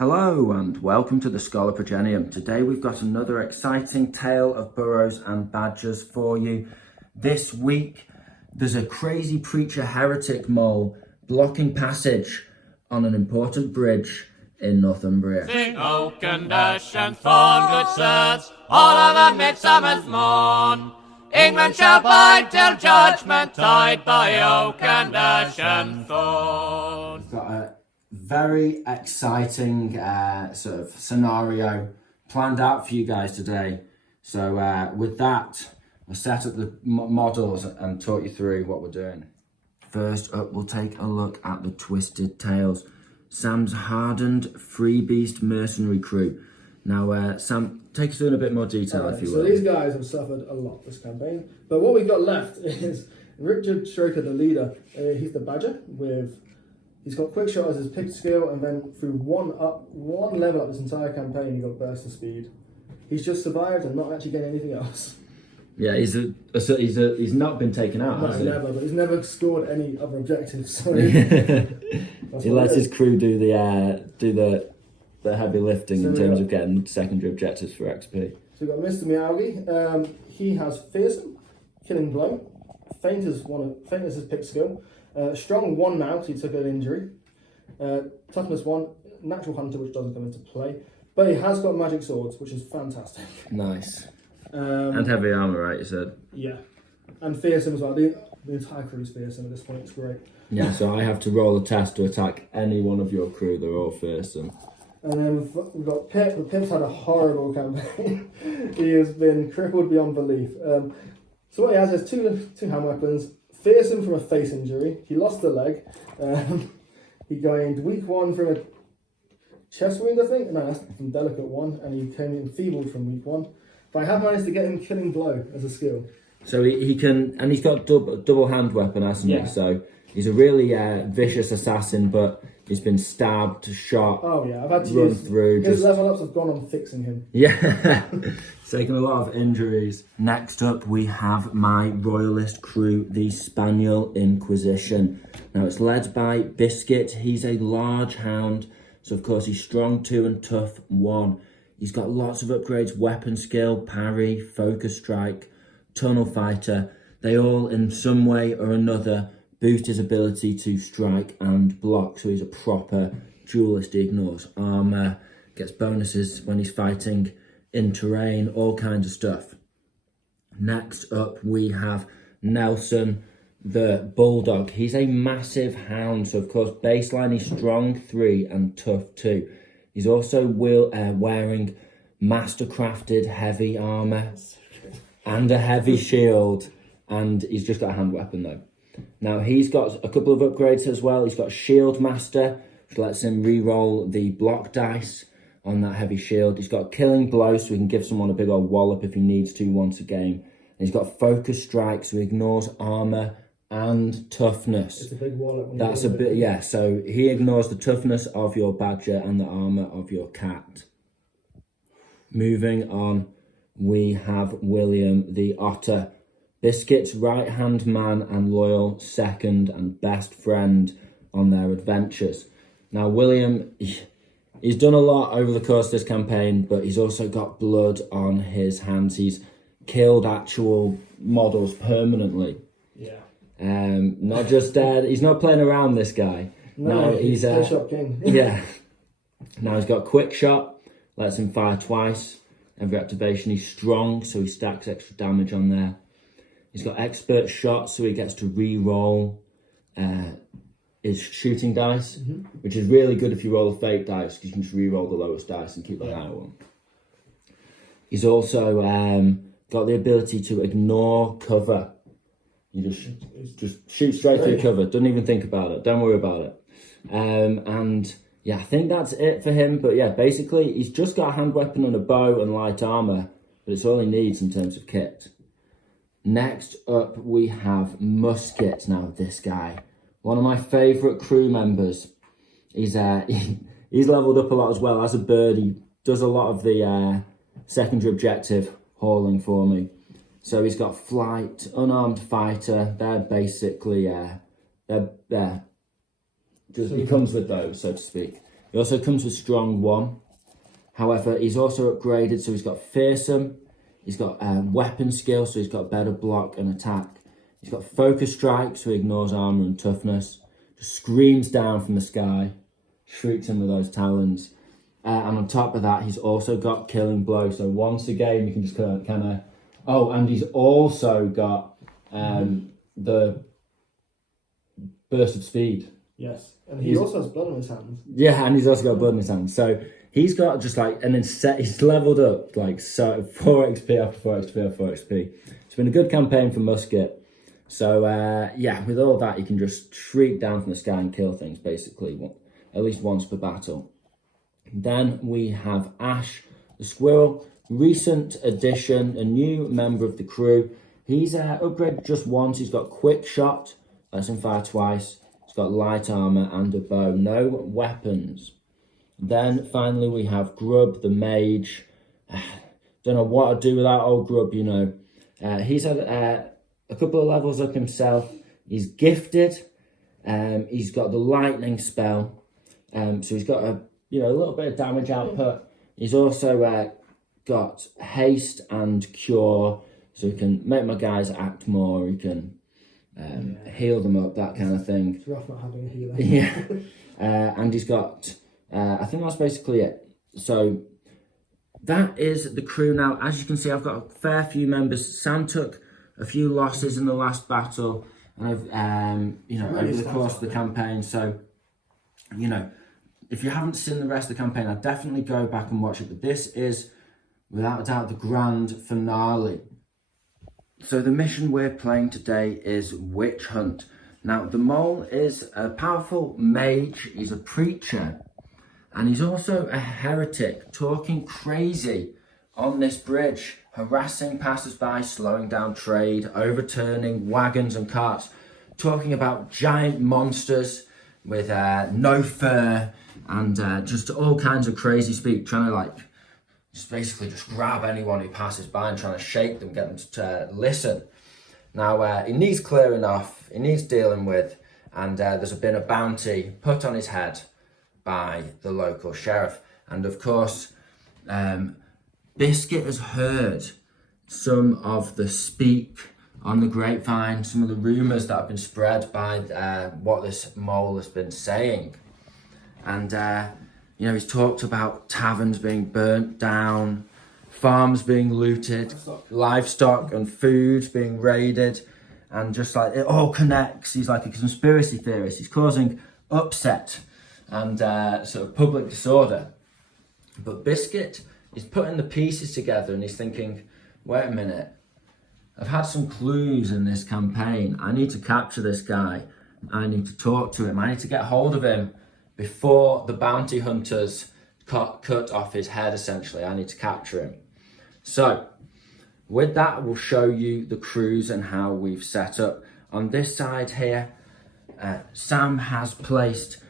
Hello and welcome to the Scholar Progenium. Today we've got another exciting tale of burrows and badgers for you. This week there's a crazy preacher heretic mole blocking passage on an important bridge in Northumbria. Sing oak and ash and thorn, good sirs, all of a midsummer's morn. England shall bide till judgment tide by oak and ash and thorn. We've got a very exciting sort of scenario planned out for you guys today. So with that, we'll set up the models and talk you through what we're doing. First up, we'll take a look at the Twisted Tales, Sam's hardened free beast mercenary crew. Now, Sam, take us through in a bit more detail, if you will. So these guys have suffered a lot this campaign, but what we've got left is Richard Stroker, the leader. He's the badger he's got quick shot as his picked skill, and then through one level up this entire campaign, he got burst of speed. He's just survived and not actually getting anything else. Yeah, he's not been taken out, has he? Never, but he's never scored any other objectives. So he lets his crew do the heavy lifting in terms of getting secondary objectives for XP. So we've got Mr. Meowgi. He has fearsome, killing blow, faint as his pick skill, strong 1 now, so he took an injury, toughness 1, natural hunter, which doesn't come into play, but he has got magic swords, which is fantastic. Nice. And heavy armor, right? You said. Yeah, and fearsome as well. The entire crew is fearsome at this point. It's great. Yeah, so I have to roll a test to attack any one of your crew. They're all fearsome. And then we've got Pip. Pip's had a horrible campaign. He has been crippled beyond belief. So what he has is two hand weapons. Fearsome from a face injury. He lost a leg. He gained weak 1 from a chest wound, I think. No, that's from delicate 1. And he came enfeebled from weak 1. But I have managed to get him killing blow as a skill. So he can, and he's got double hand weapon, hasn't he? So he's a really vicious assassin, but he's been stabbed, shot. Oh yeah, I've had to run through. His level ups have gone on fixing him. Yeah, it's taken a lot of injuries. Next up, we have my royalist crew, the Spaniel Inquisition. Now it's led by Biscuit. He's a large hound, so of course he's strong 2 and tough 1. He's got lots of upgrades: weapon skill, parry, focus strike, tunnel fighter. They all, in some way or another, boost his ability to strike and block. So he's a proper duelist. He ignores armor, gets bonuses when he's fighting in terrain, all kinds of stuff. Next up, we have Nelson, the Bulldog. He's a massive hound. So of course, baseline, he's strong 3 and tough 2. He's also wearing mastercrafted heavy armor and a heavy shield, and he's just got a hand weapon though. Now he's got a couple of upgrades as well. He's got Shield Master, which lets him re-roll the block dice on that heavy shield. He's got Killing Blow, so he can give someone a big old wallop if he needs to once a game. And he's got Focus Strike, so he ignores armor and toughness. It's a big wallop. That's a bit, yeah. So he ignores the toughness of your badger and the armor of your cat. Moving on, we have William the Otter, Biscuit's right-hand man and loyal second and best friend on their adventures. Now, William, he's done a lot over the course of this campaign, but he's also got blood on his hands. He's killed actual models permanently. Yeah. Not just dead. He's not playing around, this guy. No, now he's headshot king. Yeah. Now he's got quick shot, lets him fire twice. Every activation, he's strong, so he stacks extra damage on there. He's got expert shot, so he gets to re-roll his shooting dice, which is really good if you roll a fake dice, because you can just re-roll the lowest dice and keep the higher one. He's also got the ability to ignore cover. You just shoot straight through cover. Don't even think about it. Don't worry about it. And yeah, I think that's it for him. But yeah, basically, he's just got a hand weapon and a bow and light armor, but it's all he needs in terms of kit. Next up, we have Musket. Now, this guy, one of my favourite crew members. He's leveled up a lot as well. As a bird, he does a lot of the secondary objective hauling for me. So he's got flight, unarmed fighter. They're basically, he comes with those, so to speak. He also comes with strong 1. However, he's also upgraded, so he's got fearsome, he's got weapon skill, so he's got better block and attack. He's got focus strike, so he ignores armor and toughness. Just screams down from the sky, shrieks in with those talons. And on top of that, he's also got killing blow. So once a game, you can just kind of... Oh, and he's also got the burst of speed. Yes, and he also has blood on his hands. Yeah, and he's also got blood in his hands. So he's got just like, and then he's leveled up like so 4 XP after 4 XP after 4 XP. It's been a good campaign for Musket. So yeah, with all that, you can just shriek down from the sky and kill things basically, at least once per battle. Then we have Ash the Squirrel, recent addition, a new member of the crew. He's upgraded just once. He's got quick shot, lets him fire twice. He's got light armor and a bow, no weapons. Then finally we have Grub the Mage. Don't know what I'd do with that old Grub, you know. He's had a couple of levels up himself. He's gifted. He's got the lightning spell. So he's got a little bit of damage output. He's also got haste and cure, so he can make my guys act more. He can heal them up, that kind of thing. It's rough not having a healer. Yeah. And he's got, I think that's basically it. So that is the crew now. As you can see, I've got a fair few members. Sam took a few losses in the last battle, and I've, over the course of the campaign. So, if you haven't seen the rest of the campaign, I'd definitely go back and watch it. But this is, without a doubt, the grand finale. So the mission we're playing today is Witch Hunt. Now, the mole is a powerful mage. He's a preacher. And he's also a heretic, talking crazy on this bridge, harassing passers-by, slowing down trade, overturning wagons and carts, talking about giant monsters with no fur, and just all kinds of crazy speak, trying to just grab anyone who passes by and trying to shake them, get them to listen. Now, he needs clearing off, he needs dealing with, and there's been a bounty put on his head by the local sheriff. And of course, Biscuit has heard some of the speak on the grapevine, some of the rumours that have been spread by what this mole has been saying. And, he's talked about taverns being burnt down, farms being looted, livestock and food being raided, and just like it all connects. He's like a conspiracy theorist. He's causing upset and sort of public disorder. But Biscuit is putting the pieces together, and he's thinking, wait a minute, I've had some clues in this campaign. I need to capture this guy. I need to talk to him. I need to get hold of him before the bounty hunters cut off his head, essentially. I need to capture him. So, with that, we'll show you the crews and how we've set up. On this side here, Sam has placed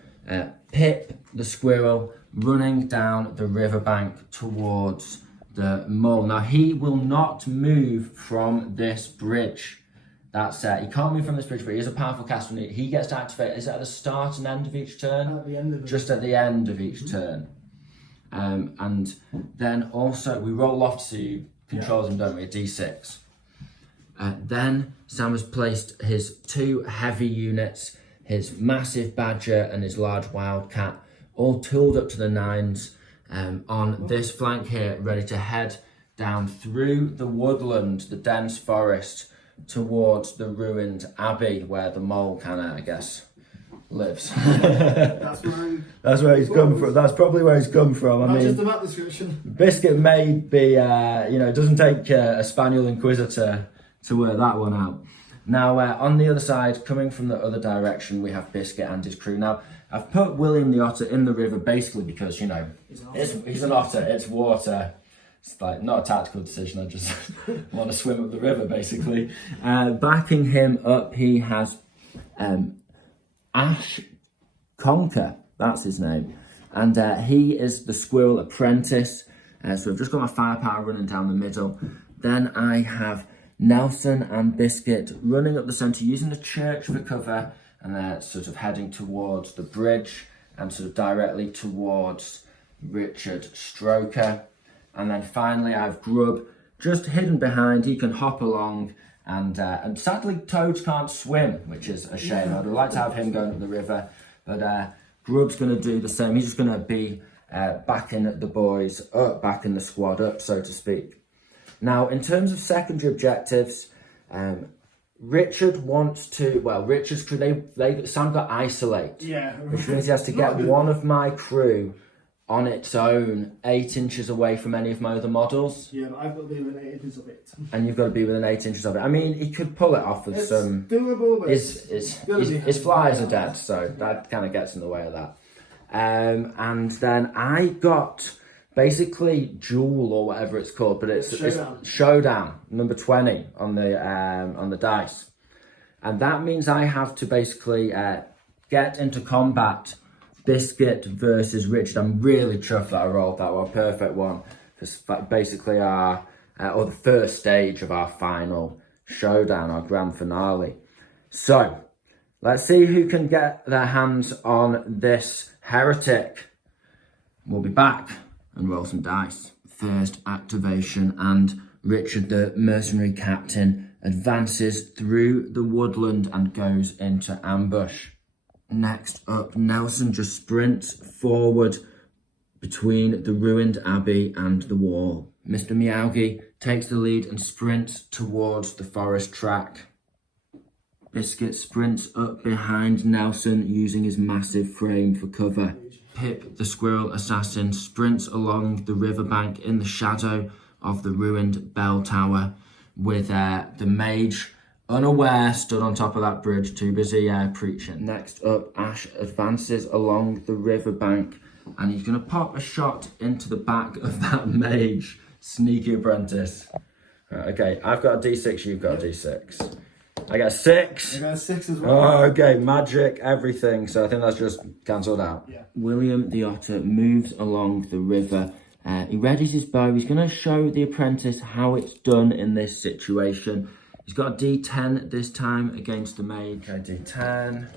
Pip, the squirrel, running down the riverbank towards the mole. Now, he will not move from this bridge. That's he can't move from this bridge, but he is a powerful caster. He gets to activate. Is it at the start and end of each turn? At the end of Just at the end of each turn. And then also we roll off to control him, don't we? A D6. Then Sam has placed his 2 heavy units, his massive badger and his large wildcat, all tooled up to the nines, on this flank here, ready to head down through the woodland, the dense forest, towards the ruined abbey where the mole lives. That's where he's come from. That's probably where he's come from. I mean, just about description. Biscuit may be, it doesn't take a spaniel inquisitor to work that one out. Now, on the other side, coming from the other direction, we have Biscuit and his crew. Now, I've put William the Otter in the river basically because, he's an otter, it's water. It's like not a tactical decision, I just want to swim up the river basically. Backing him up, he has Ash Conker, that's his name. And he is the squirrel apprentice. So I've just got my firepower running down the middle. Then I have Nelson and Biscuit running up the centre, using the church for cover, and they're sort of heading towards the bridge. and sort of directly towards Richard Stroker. And then finally I have Grub just hidden behind. He can hop along, and sadly Toads can't swim, which is a shame. I'd like to have him going up the river, but Grub's going to do the same. He's just going to be backing the boys up, backing the squad up, so to speak. Now, in terms of secondary objectives, Richard wants to, Richard's crew, Sam got isolate. Yeah. Which means he has to get one of my crew on its own 8 inches away from any of my other models. Yeah, but I've got to be within 8 inches of it. And you've got to be within 8 inches of it. I mean, he could pull it off with It's some... doable, but His flyers are dead, so that kind of gets in the way of that. And then I got basically Jewel or whatever it's called, but it's Showdown, number 20 on the dice. And that means I have to basically get into combat Biscuit versus Richard. I'm really chuffed that I rolled that one, perfect one. Because basically the first stage of our final showdown, our grand finale. So, let's see who can get their hands on this heretic. We'll be back and roll some dice. First activation, and Richard, the mercenary captain, advances through the woodland and goes into ambush. Next up, Nelson just sprints forward between the ruined abbey and the wall. Mr. Miyagi takes the lead and sprints towards the forest track. Biscuit sprints up behind Nelson using his massive frame for cover. Pip, the squirrel assassin, sprints along the riverbank in the shadow of the ruined bell tower with the mage unaware, stood on top of that bridge, too busy preaching. Next up, Ash advances along the riverbank, and he's going to pop a shot into the back of that mage. Sneaky apprentice. Right, okay, I've got a D6, you've got a D6. I got a 6. I got a 6 as well. Oh, okay, magic, everything. So I think that's just cancelled out. Yeah. William the Otter moves along the river. He readies his bow. He's going to show the apprentice how it's done in this situation. He's got a D10 this time against the mage. Okay, D10.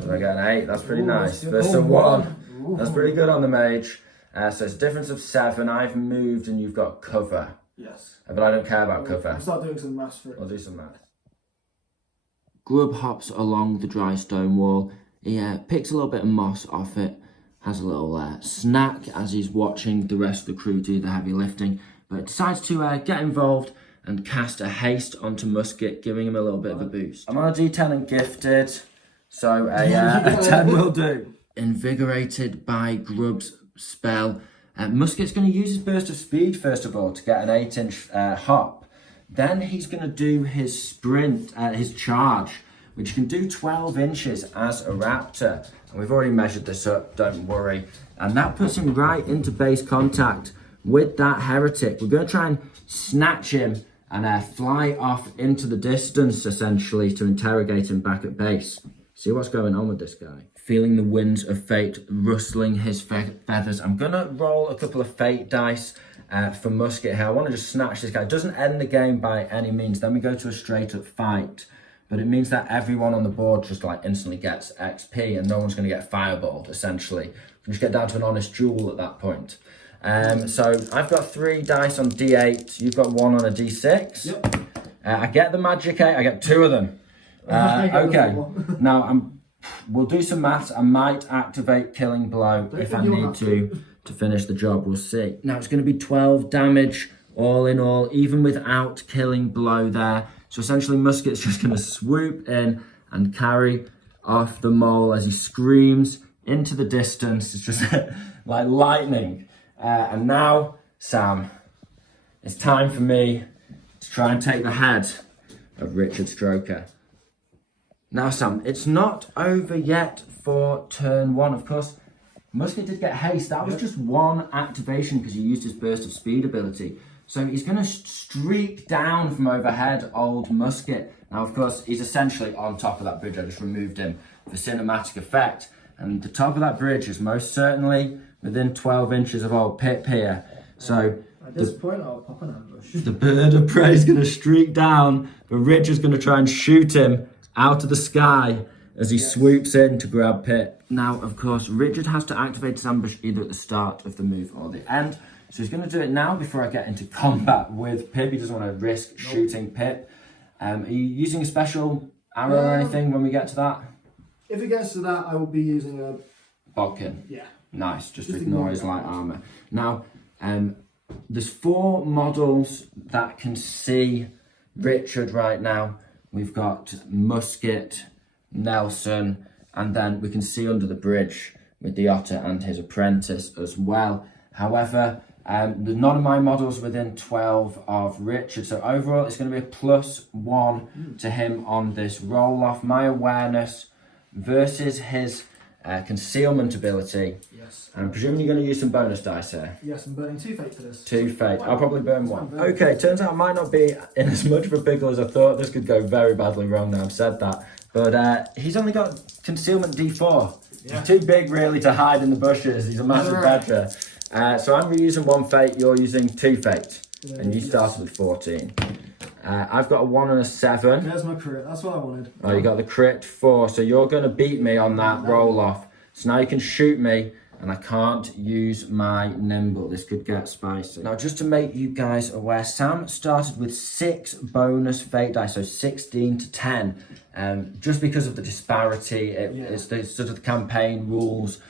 And I got an 8. That's pretty nice. Versus a 1. That's pretty good on the mage. So it's a difference of 7. I've moved and you've got cover. Yes. But I don't care about cover. I'll start doing some maths for it. I'll do some math. Grub hops along the dry stone wall. He picks a little bit of moss off it. Has a little snack as he's watching the rest of the crew do the heavy lifting. But decides to get involved and cast a haste onto Musket, giving him a little bit of a boost. I'm on a D10 and gifted, so a 10 will do. Invigorated by Grub's spell, Musket's going to use his burst of speed first of all to get an 8-inch hop. Then he's going to do his sprint, his charge, which can do 12 inches as a raptor. And we've already measured this up, don't worry. And that puts him right into base contact with that heretic. We're going to try and snatch him and fly off into the distance, essentially, to interrogate him back at base. See what's going on with this guy. Feeling the winds of fate rustling his feathers, I'm going to roll a couple of fate dice for Musket here. I want to just snatch this guy. It doesn't end the game by any means. Then we go to a straight up fight. But it means that everyone on the board just like instantly gets XP and no one's going to get fireballed, essentially. We can just get down to an honest duel at that point. So I've got 3 dice on D8. You've got 1 on a D6. Yep. I get the magic 8. I get 2 of them. Okay. Now we'll do some maths. I might activate Killing Blow if I need to finish the job. We'll see. Now it's going to be 12 damage all in all, even without Killing Blow there. So essentially Musket's just going to swoop in and carry off the mole as he screams into the distance. It's just like lightning. And now, Sam, it's time for me to try and take the head of Richard Stroker. Now, Sam, it's not over yet for turn 1. Of course, Musket did get haste. That was just 1 activation because he used his burst of speed ability. So he's going to streak down from overhead old Musket. Now, of course, he's essentially on top of that bridge. I just removed him for cinematic effect. And the top of that bridge is most certainly within 12 inches of old Pip here. So at this point, I'll pop an ambush. The bird of prey is going to streak down, but Richard's going to try and shoot him out of the sky as he swoops in to grab Pip. Now, of course, Richard has to activate his ambush either at the start of the move or the end. So he's going to do it now before I get into combat with Pip. He doesn't want to risk shooting Pip. Are you using a special arrow or anything when we get to that? If it gets to that, I will be using a... Bodkin. Yeah. Nice, just ignore his light armour. Now, there's 4 models that can see Richard right now. We've got Musket, Nelson, and then we can see under the bridge with the Otter and his apprentice as well. However, there's none of my models within 12 of Richard, so overall it's going to be a +1 to him on this roll-off. My awareness versus his concealment ability. Yes. And I'm presuming you're going to use some bonus dice here. Yes, I'm burning 2 fate for this. 2 fate. I'll probably burn 1. Okay, turns out I might not be in as much of a pickle as I thought. This could go very badly wrong now I've said that. But he's only got concealment D4. Yeah. He's too big really to hide in the bushes. He's a massive badger. So I'm using 1 fate, you're using 2 fate. And you started with 14. I've got a 1 and a 7. There's my crit, that's what I wanted. Oh, you got the crit 4, so you're going to beat me on that roll-off. So now you can shoot me, and I can't use my nimble. This could get spicy. Now, just to make you guys aware, Sam started with 6 bonus fate dice, so 16 to 10. Just because of the disparity, it's the sort of the campaign rules,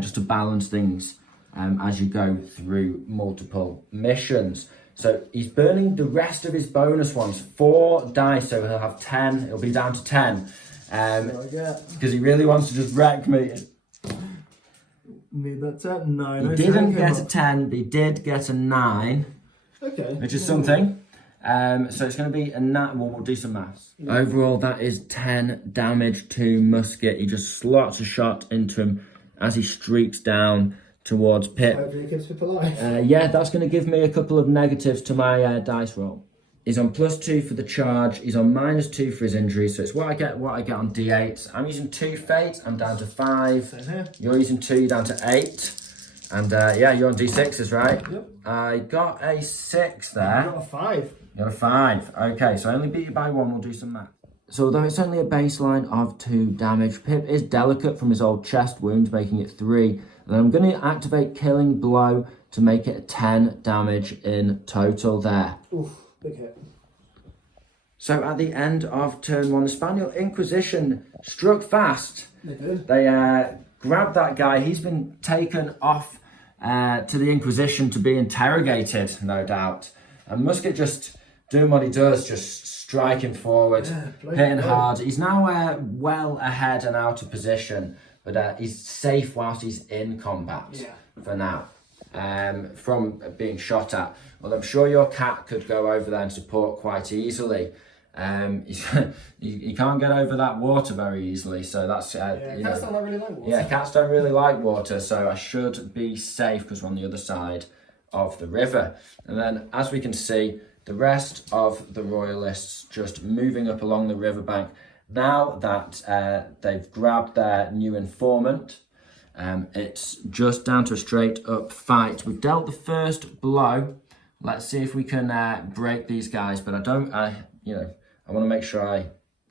just to balance things as you go through multiple missions. So he's burning the rest of his bonus ones, 4 dice, so he'll have 10, it'll be down to 10. Because he really wants to just wreck me. Need that 10? 9. He didn't get a 10, but he did get a 9. Okay. Which is something. So it's going to be a 9, well, we'll do some maths. Yeah. Overall, that is 10 damage to Musket. He just slots a shot into him as he streaks down towards Pip. Hopefully it keeps Pip alive. Yeah, that's going to give me a couple of negatives to my dice roll. He's on +2 for the charge. He's on -2 for his injury. So it's what I get on D8. I'm using 2 fate. I'm down to 5. Same here. You're using 2. You're down to 8. And yeah, you're on D6s, right? Yep. I got a 6 there. You got a 5. You got a 5. Okay, so I only beat you by 1. We'll do some math. So although it's only a baseline of 2 damage, Pip is delicate from his old chest wound, making it 3. And I'm going to activate Killing Blow to make it a 10 damage in total there. Oof, big hit. So at the end of turn 1, the Spaniel Inquisition struck fast. They did. They grabbed that guy. He's been taken off to the Inquisition to be interrogated, no doubt. And Musket just doing what he does, just striking forward, hitting hard. He's now well ahead and out of position, but he's safe whilst he's in combat for now. From being shot at. Well, I'm sure your cat could go over there and support quite easily. You can't get over that water very easily, so that's cats don't really like water. Yeah, cats don't really like water, so I should be safe because we're on the other side of the river. And then, as we can see, the rest of the royalists just moving up along the riverbank. Now that they've grabbed their new informant, it's just down to a straight up fight. We've dealt the first blow. Let's see if we can break these guys, but I want to make sure I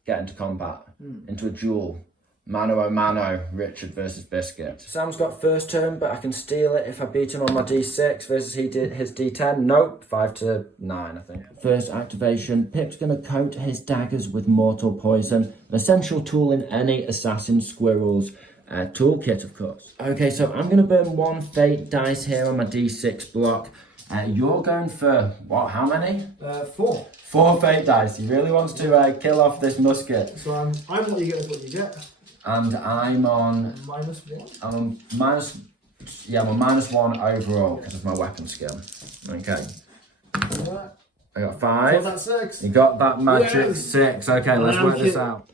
get into combat, into a duel. Mano a mano, Richard versus Biscuit. Sam's got first turn, but I can steal it if I beat him on my D6 versus he did his D10. Nope, 5 to 9, I think. First activation, Pip's going to coat his daggers with mortal poison, an essential tool in any assassin squirrel's toolkit, of course. Okay, so I'm going to burn 1 fate dice here on my D6 block. You're going for, what, how many? 4. 4 fate dice. He really wants to kill off this Musket. So I'm what you get is what you get. And I'm on... -1? I'm on -1 overall because of my weapon skill. Okay. I got 5. Got that 6. You got that magic 6. Okay, let's work this out.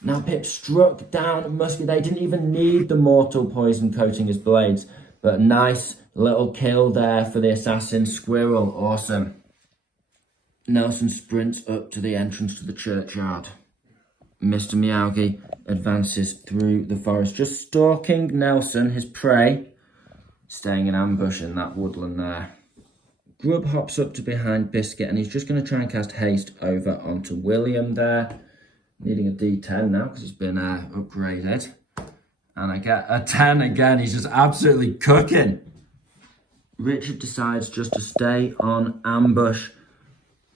Now Pip struck down Musket. They didn't even need the mortal poison coating his blades. But nice little kill there for the assassin squirrel. Awesome. Nelson sprints up to the entrance to the churchyard. Mr. Miyagi advances through the forest, just stalking Nelson, his prey, staying in ambush in that woodland there. Grub hops up to behind Biscuit and he's just going to try and cast haste over onto William there. needing a D10 now because he's been upgraded. And I get a 10 again. He's just absolutely cooking. Richard decides just to stay on ambush,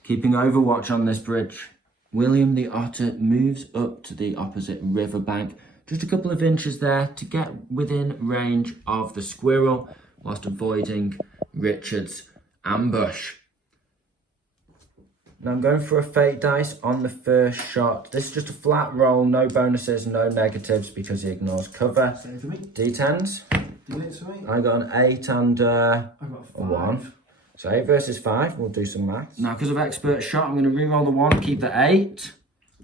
keeping overwatch on this bridge. William the Otter moves up to the opposite riverbank, just a couple of inches there to get within range of the squirrel, whilst avoiding Richard's ambush. Now I'm going for a fate dice on the first shot. This is just a flat roll, no bonuses, no negatives because he ignores cover. Same for me. D10s. D8s for me. I got an 8 and I got a 1. So 8 versus 5, we'll do some maths. Now because of expert shot, I'm going to re-roll the 1, keep the 8.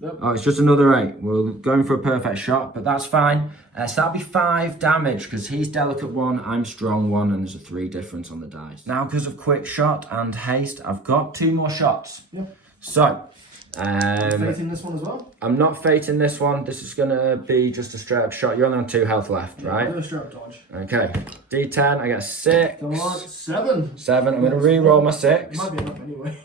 Yep. Oh, it's just another 8. We're going for a perfect shot, but that's fine. So that'll be 5 damage because he's delicate 1, I'm strong 1, and there's a 3 difference on the dice. Now because of quick shot and haste, I've got 2 more shots. Yep. So, Fating this one as well? I'm not fating this one. This is going to be just a straight up shot. You're only on 2 health left, right? Do a straight up dodge. Okay. D10, I get 6. Come on, 7. 7. I'm going to re-roll my It 6. might be enough anyway.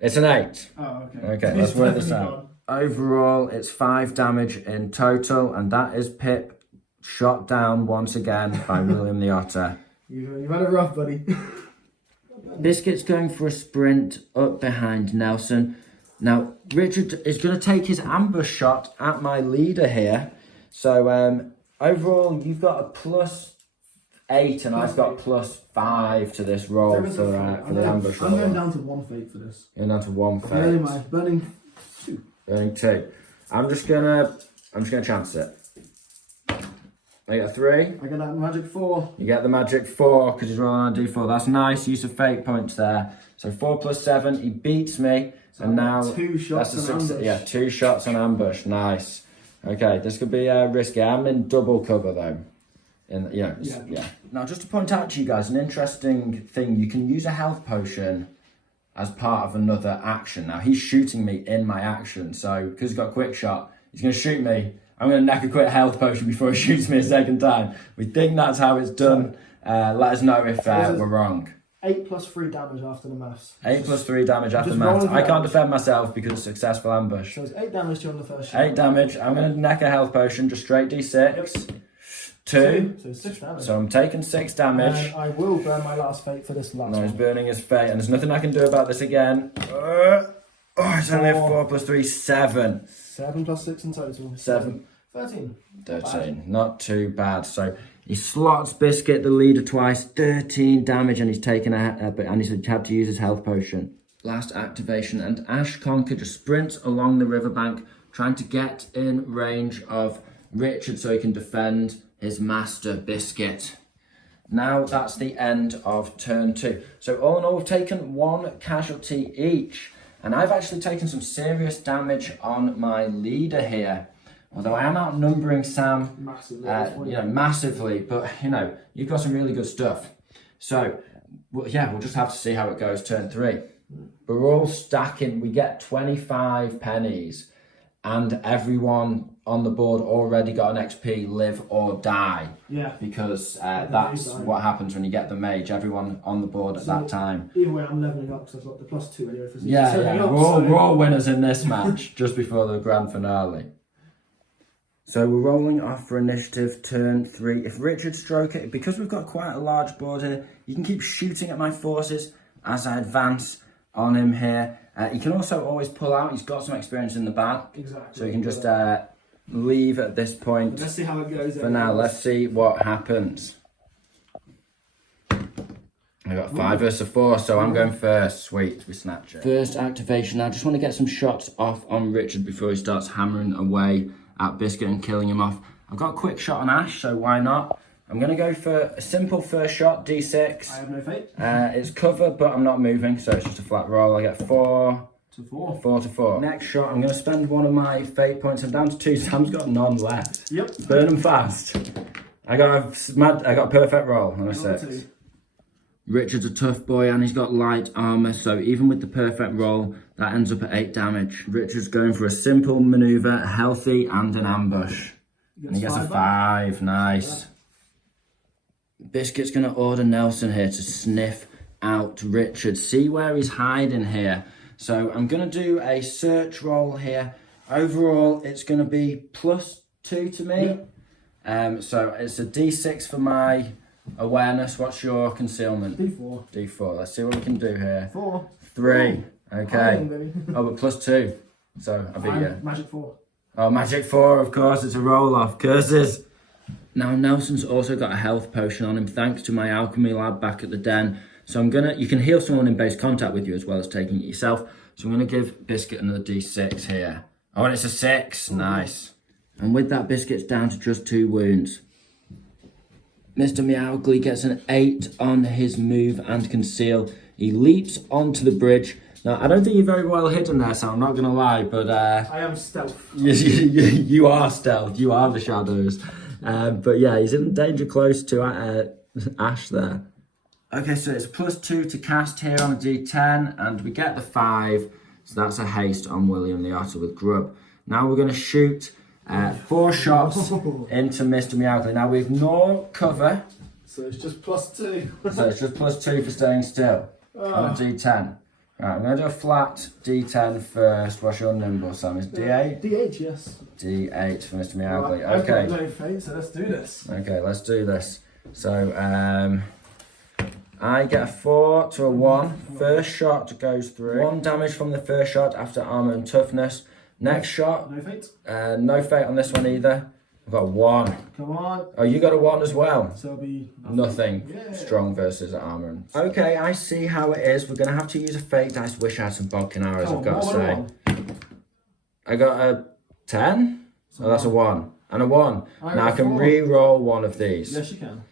It's an 8. Oh, okay. Okay, let's work this out. Overall, it's 5 damage in total, and that is Pip shot down once again by William the Otter. You've had it rough, buddy. Biscuit's going for a sprint up behind Nelson. Now, Richard is going to take his ambush shot at my leader here. So, overall, you've got a +8, and I've got +5 to this roll for the ambush roll. I'm going down to 1 fate for this. You're down to 1 fate. Burning my burning 2. Burning 2. I'm just gonna chance it. I get a 3. I get that magic 4. You get the magic 4 because he's rolling on a D4. That's nice use of fate points there. So 4 + 7, he beats me. So and now 2 shots that's on ambush. Yeah, 2 shots on ambush. Nice. Okay, this could be risky. I'm in double cover though. Yeah. Now, just to point out to you guys, an interesting thing: you can use a health potion as part of another action. Now he's shooting me in my action, so because he's got a quick shot, he's going to shoot me. I'm going to neck a quick health potion before he shoots me a second time. We think that's how it's done. Let us know if we're wrong. 8 + 3 damage after the maths. 8 + 3 damage after Just maths. roll I it can't out. defend myself because of successful ambush. So it's 8 damage to you on the first shot. 8 damage. I'm going to neck a health potion, just straight D6. Yep. 2. So 6 damage. So I'm taking 6 damage. And I will burn my last fate for this last No, he's one. burning his fate, and there's nothing I can do about this again. It's only a 4 + 3, 7. 7 + 6 in total. 7. 13. 13. Not too bad. So he slots Biscuit, the leader, twice. 13 damage, and he's taken and he's had to use his health potion. Last activation, and Ash Conker just sprints along the riverbank, trying to get in range of Richard so he can defend his master, Biscuit. Now that's the end of turn 2. So all in all, we've taken 1 casualty each, and I've actually taken some serious damage on my leader here. Although I am outnumbering Sam Massively. massively, but you've got some really good stuff. So we'll just have to see how it goes turn 3. We're all stacking. We get 25 pennies, and everyone on the board already got an XP live or die. Yeah. Because that's what happens when you get the mage. Everyone on the board at that time. Either way, I'm leveling up because I've got the +2 anyway. For Yeah. We're all winners in this match just before the grand finale. So we're rolling off for initiative turn 3. If Richard stroke it, because we've got quite a large board here, you can keep shooting at my forces as I advance on him here. He can also always pull out. He's got some experience in the back. Exactly. So he can just leave at this point. Let's see how it goes. For now, let's see what happens. I got 5 versus 4, so I'm going first. Sweet, we snatch it. First activation. I just want to get some shots off on Richard before he starts hammering away at Biscuit and killing him off. I've got a quick shot on Ash, so why not? I'm going to go for a simple first shot, D6. I have no fate. It's cover, but I'm not moving, so it's just a flat roll. I get 4 to 4. 4 to 4. Next shot, I'm going to spend one of my fate points. I'm down to 2. Sam's got none left. Yep. Burn them fast. I got a perfect roll on a 6. Richard's a tough boy and he's got light armor, so even with the perfect roll, that ends up at 8 damage. Richard's going for a simple maneuver, healthy and an ambush. And he gets a 5. Nice. Yeah. Biscuit's going to order Nelson here to sniff out Richard, see where he's hiding here. So I'm going to do a search roll here Overall, it's going to be +2 to me. So it's a D6 for my awareness. What's your concealment? D4. D4. Let's see what we can do here. 4. 3. Okay. Baby. Oh, but +2. So I beat you. Magic 4. Oh, magic 4, of course. It's a roll-off. Curses. Now, Nelson's also got a health potion on him, thanks to my alchemy lab back at the den. So you can heal someone in base contact with you as well as taking it yourself. So I'm going to give Biscuit another D6 here. Oh, and it's a 6. Nice. And with that, Biscuit's down to just 2 wounds. Mr. Meowgly gets an 8 on his move and conceal. He leaps onto the bridge. Now, I don't think you're very well hidden there, so I'm not going to lie, but... I am stealth. You are stealth. You are the shadows. But yeah, he's in danger close to Ash there. Okay, so it's +2 to cast here on a D10, and we get the 5. So that's a haste on William the Otter with Grub. Now we're going to shoot 4 shots into Mr. Meowgly. Now we ignore cover. So it's just +2. So it's just +2 for staying still on a D10. Right, I'm going to do a flat D10 first. What's your nimble, Sam? Is D8? D8, yes. D8 for Mr. Meowgly. Right, Okay. I've got no fate, so let's do this. Okay, let's do this. So, I get a 4 to a 1. First shot goes through. 1 damage from the first shot after armor and toughness. Next shot. No fate. No fate on this one either. I've got a 1. Come on. Oh, you got a 1 as well. So it'll be Nothing. Yeah. Strong versus armor. Okay, I see how it is. We're going to have to use a fate dice. Wish I had some bodkin arrows, I've got to say. I got a 10. Oh, that's a 1. And a 1. Now I can re-roll one of these. Yes, you can.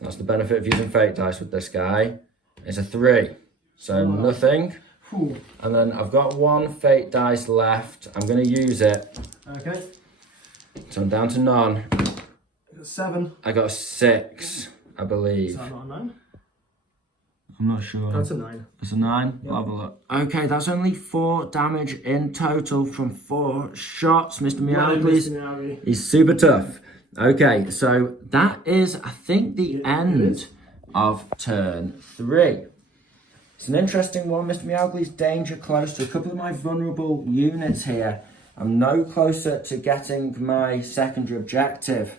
That's the benefit of using fate dice with this guy. It's a 3. So nothing. Ooh. And then I've got 1 fate dice left. I'm going to use it. Okay. So I'm down to none. 7. I got a 6, I believe. Is that not a 9? I'm not sure. That's a 9. It's a 9? Yeah. I'll have a look. Okay, that's only 4 damage in total from 4 shots. Mr. Meowgly. He's super tough. Okay, so that is, I think, the end of turn 3. It's an interesting one. Mr. Meowgly's danger close to a couple of my vulnerable units here. I'm no closer to getting my secondary objective.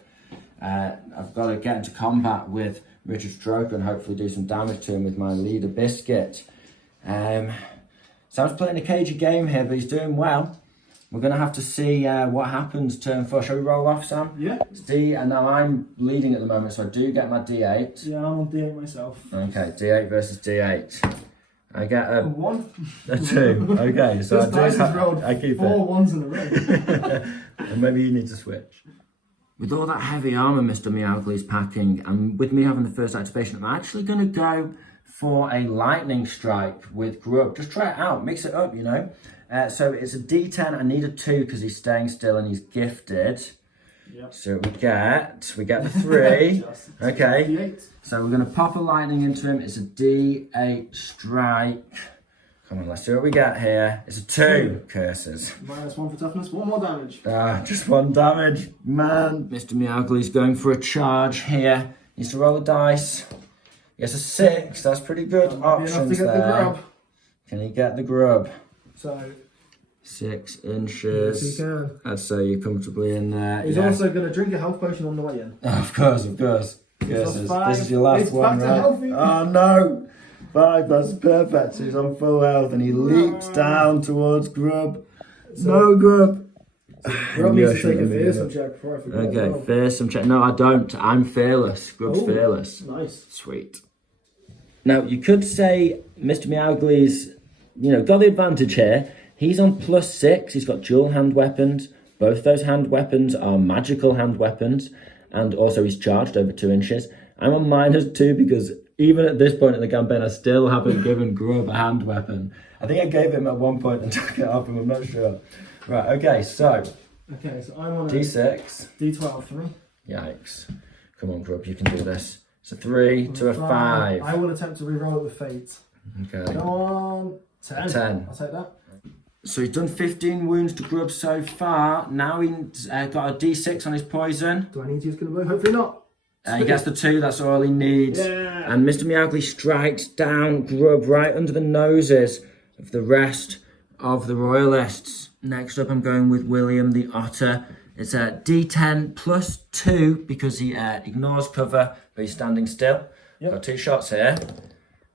I've got to get into combat with Richard Stroker and hopefully do some damage to him with my leader Biscuit. Sam's playing a cagey game here, but he's doing well. We're going to have to see what happens turn 4. Shall we roll off, Sam? Yeah. It's D, and now I'm leading at the moment, so I do get my D8. Yeah, I'm on D8 myself. Okay, D8 versus D8. I get a 1. A 2. Okay, so I keep 4 ones in a row. And maybe you need to switch. With all that heavy armour Mr. Meowgly's packing, and with me having the first activation, I'm actually going to go for a lightning strike with Grub. Just try it out, mix it up, you know. So it's a D10. I need a 2 because he's staying still and he's gifted. Yep. So we get the 3. Okay. D8. So we're going to pop a lightning into him. It's a D8 strike. Come on, let's see what we get here. It's a 2. Curses. -1 for toughness. 1 more damage. Just 1 damage. Man. Mr. Meowgly's going for a charge here. Needs to roll a dice. He gets a 6. That's pretty good options to get there. the grub. Can he get the grub? So 6 inches. yes, he can. I'd say you're comfortably in there. He's also going to drink a health potion on the way in. Oh, of course. Curses. This is your last It's one, back to right? healthy. Oh no! 5, that's perfect. So he's on full health and he leaps down towards Grub. No Grub. Grub needs to take a fearsome check before I forget. Okay, fearsome check. No, I don't. I'm fearless. Grub's fearless. Nice. Sweet. Now, you could say Mr. Meowgly's, got the advantage here. He's on +6. He's got dual hand weapons. Both those hand weapons are magical hand weapons. And also he's charged over 2 inches. I'm on -2 because even at this point in the campaign, I still haven't given Grub a hand weapon. I think I gave him at one point and took it off him, I'm not sure. Right, okay, so. Okay, so I'm on a D6. D12 for me. Yikes. Come on, Grub, you can do this. It's a 3 to a 5. I will attempt to reroll it with fate. Okay. Come on. 10. 10. I'll take that. So he's done 15 wounds to Grub so far. Now he's got a D6 on his poison. Do I need to use Killer Blow? Hopefully not. He gets the 2, that's all he needs. Yeah. And Mr. Meowgly strikes down Grub right under the noses of the rest of the Royalists. Next up, I'm going with William the Otter. It's a D10 plus 2 because he ignores cover, but he's standing still. Yep. Got 2 shots here.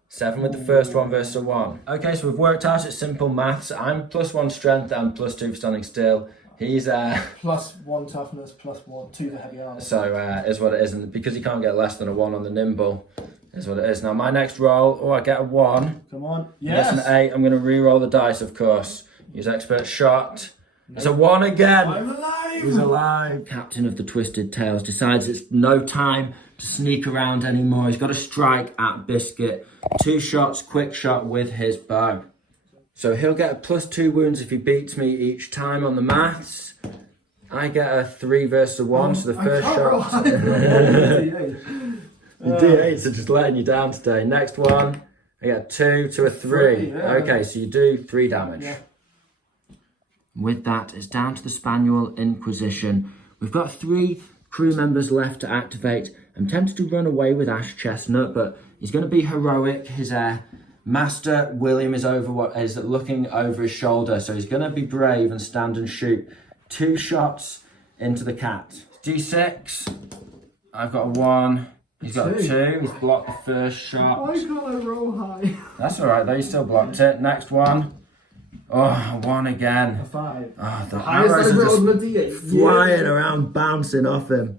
7 with the first one versus a 1. Okay, so we've worked out it's simple maths. I'm +1 strength and +2 for standing still. He's +1 toughness, +2 for heavy armor. So is what it is, and because he can't get less than a 1 on the nimble, is what it is. Now my next roll, I get a 1. Come on, Yes. Yes, an 8. I'm going to re-roll the dice, of course. Use expert shot. It's a 1 again. I'm alive. He's alive. Captain of the Twisted Tails decides it's no time to sneak around anymore. He's got to strike at Biscuit. 2 shots, quick shot with his bow. So he'll get a +2 wounds if he beats me each time on the maths. I get a 3 versus a 1, so the first shot. Your D8s are just letting you down today. Next one, I get a 2 to a 3. Okay, so you do 3 damage. Yeah. With that, it's down to the Spaniel Inquisition. We've got 3 crew members left to activate. I'm tempted to run away with Ash Chestnut, but he's going to be heroic. His Master William is looking over his shoulder, so he's going to be brave and stand and shoot 2 shots into the cat. D6. I've got a 1. He's got a 2. He's blocked the first shot. Why can't I roll high? That's all right though. You still blocked it. Next one. Oh, 1 again. A 5. Oh, the highest arrows I are rolled just with D8. flying around, bouncing off him.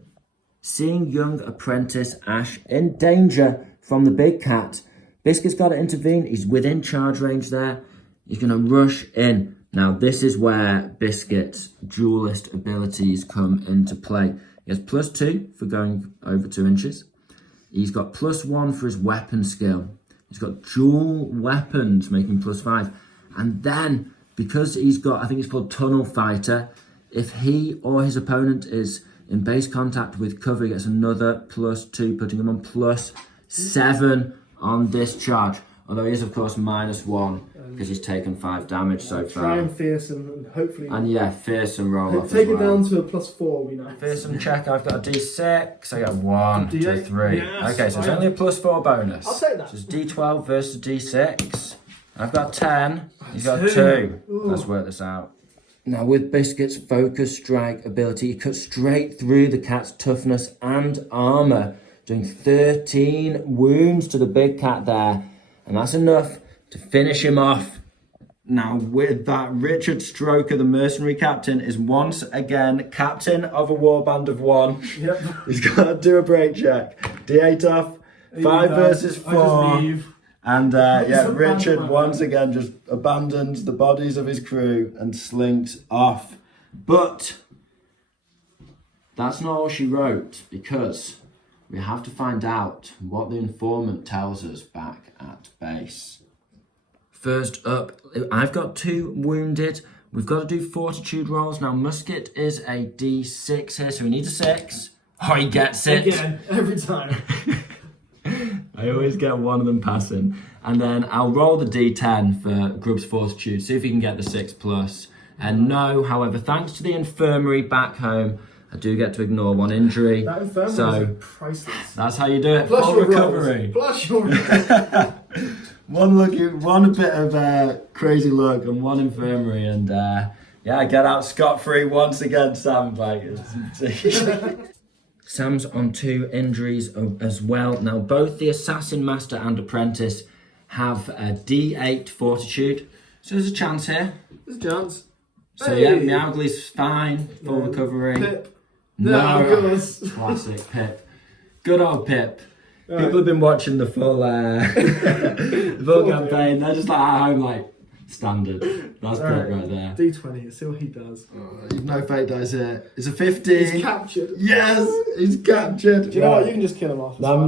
Seeing young apprentice Ash in danger from the big cat, Biscuit's got to intervene. He's within charge range there. He's going to rush in. Now, this is where Biscuit's duelist abilities come into play. He has +2 for going over 2 inches. He's got +1 for his weapon skill. He's got dual weapons, making +5. And then, because he's got, I think it's called Tunnel Fighter, if he or his opponent is in base contact with cover, he gets another +2, putting him on +7 on this charge. Although he is, of course, -1 because he's taken 5 damage so far. Try and fearsome and hopefully... And yeah, fearsome roll off take as it well. down to a +4, we know. Fearsome check, I've got a D6, I got 1 to D8. 3. Yes, Okay, so it's only a +4 bonus. I'll take that. So it's D12 versus D6. I've got 10, he's got 2. Ooh. Let's work this out. Now with Biscuit's focus strike ability, he cuts straight through the cat's toughness and armour, doing 13 wounds to the big cat there. And that's enough to finish him off. Now with that, Richard Stroker, the mercenary captain, is once again captain of a warband of 1. Yep. He's got to do a break check. D8 off, 5 versus 4. And yeah, Richard once again just abandons the bodies of his crew and slinks off. But that's not all she wrote, because we have to find out what the informant tells us back at base. First up, I've got 2 wounded. We've got to do fortitude rolls. Now, Musket is a D6 here, so we need a 6. Oh, he gets it. Again, every time. I always get one of them passing. And then I'll roll the D10 for Grub's fortitude, see if he can get the 6+. And no, however, thanks to the infirmary back home, I do get to ignore 1 injury. That infirmary is priceless. That's how you do it. Plus Full your recovery. Plus your rolls. one bit of crazy luck and 1 infirmary, and yeah, I get out scot-free once again, Sam. Sam's on 2 injuries as well. Now, both the assassin master and apprentice have a D8 fortitude, so there's a chance here. There's a chance. So yeah, Meowgly's fine, full recovery. Pip. No, classic Pip. Good old Pip. People have been watching the full campaign. They're just like at home, like standard. That's Pip right there. D20. See what he does. No fate dice here. It's a 15. He's captured. Yes, he's captured. Do you know what? You can just kill him off. I'm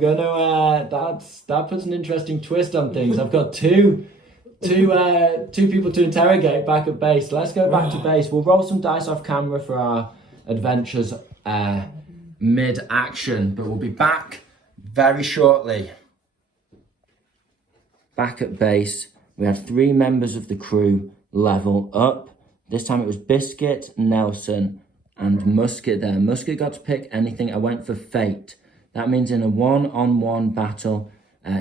gonna. That puts an interesting twist on things. I've got two people to interrogate back at base. Let's go back to base. We'll roll some dice off camera for our adventures mid-action, but we'll be back very shortly. Back at base, we had 3 members of the crew level up. This time it was Biscuit, Nelson, and Musket there. Musket got to pick anything. I went for Fate. That means in a 1-on-1 battle,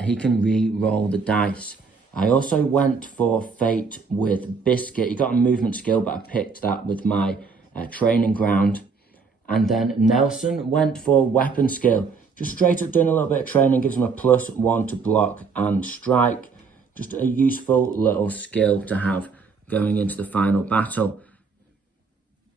he can re-roll the dice. I also went for Fate with Biscuit. He got a movement skill, but I picked that with my training ground. And then Nelson went for weapon skill. Just straight up doing a little bit of training, gives him a +1 to block and strike. Just a useful little skill to have going into the final battle.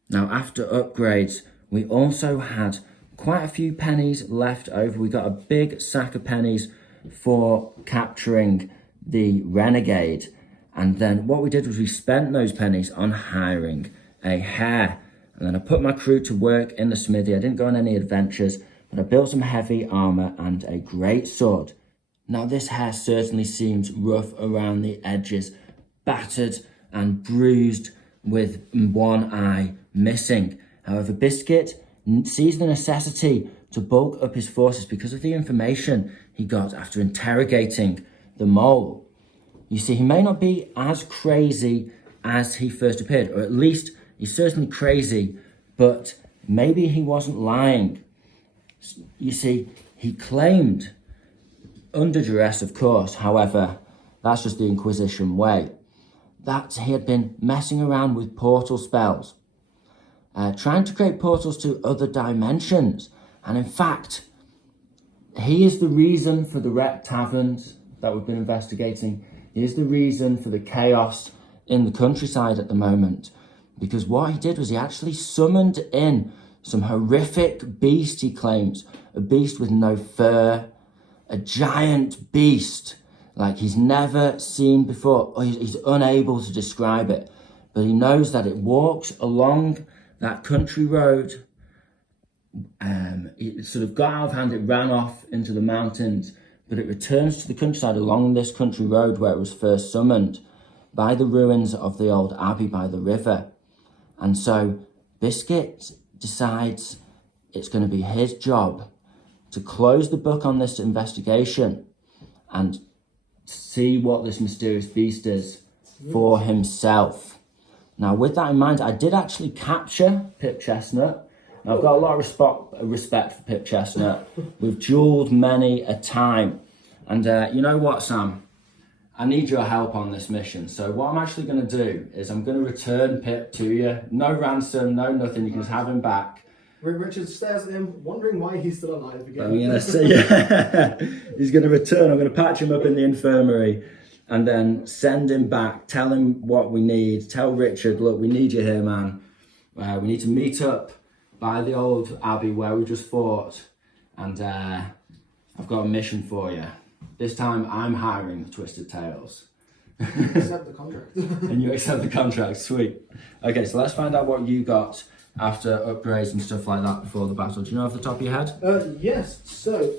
Now, after upgrades, we also had quite a few pennies left over. We got a big sack of pennies for capturing the Renegade. And then what we did was we spent those pennies on hiring a hare. And then I put my crew to work in the smithy. I didn't go on any adventures, but I built some heavy armor and a great sword. Now this hare certainly seems rough around the edges, battered and bruised with one eye missing. However, Biscuit sees the necessity to bulk up his forces because of the information he got after interrogating the mole. You see, he may not be as crazy as he first appeared, or at least he's certainly crazy, but maybe he wasn't lying. You see, he claimed, under duress of course, however, that's just the Inquisition way, that he had been messing around with portal spells, trying to create portals to other dimensions. And in fact, he is the reason for the wrecked taverns that we've been investigating. He is the reason for the chaos in the countryside at the moment. Because what he did was he actually summoned in some horrific beast, he claims. A beast with no fur. A giant beast like he's never seen before. Or he's unable to describe it. But he knows that it walks along that country road. It sort of got out of hand, it ran off into the mountains, but it returns to the countryside along this country road where it was first summoned by the ruins of the old abbey by the river. And so Biscuit decides it's going to be his job to close the book on this investigation and see what this mysterious beast is for himself. Now, with that in mind, I did actually capture Pip Chestnut. Now, I've got a lot of respect for Pip Chestnut. We've duelled many a time. And you know what, Sam? I need your help on this mission. So what I'm actually going to do is I'm going to return Pip to you. No ransom, no nothing. You can just have him back. Richard stares at him, wondering why he's still alive again. I'm going to say, yeah. He's going to return. I'm going to patch him up in the infirmary and then send him back. Tell him what we need. Tell Richard, look, we need you here, man. We need to meet up by the old abbey where we just fought. And I've got a mission for you. This time I'm hiring Twisted Tails. Accept the contract. And you accept the contract, sweet. Okay, so let's find out what you got after upgrades and stuff like that before the battle. Do you know off the top of your head? Yes, so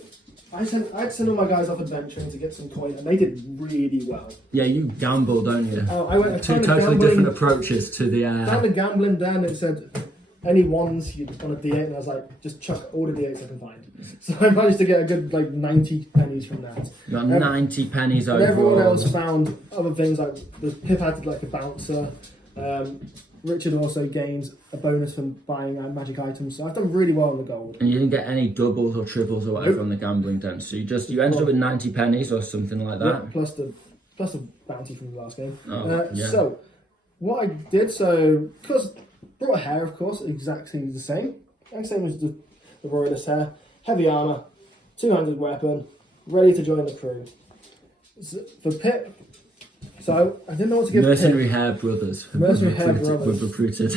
I'd send all my guys off adventuring to get some coin, and they did really well. Yeah, you gamble, don't you? I went Two totally different approaches to the... Down the gambling, Dan, it said any ones you on a D8, and I was like, just chuck all the D8s I can find. So I managed to get a good 90 pennies from that. You got 90 pennies overall. Everyone else found other things, like the Pip had a bouncer. Richard also gains a bonus from buying magic items, so I've done really well on the gold. And you didn't get any doubles or triples or whatever on the gambling den, so you ended up with 90 pennies or something like that. Yeah, plus the bounty from the last game. Yeah. So what I did, because brought a hare, of course, exactly the same as the royalist hare. Heavy armor, two-handed weapon, ready to join the crew. So, for Pip, so I didn't know what to give Mercenary Pip. Hare Brothers. Mercenary Hare Brothers. We've recruited.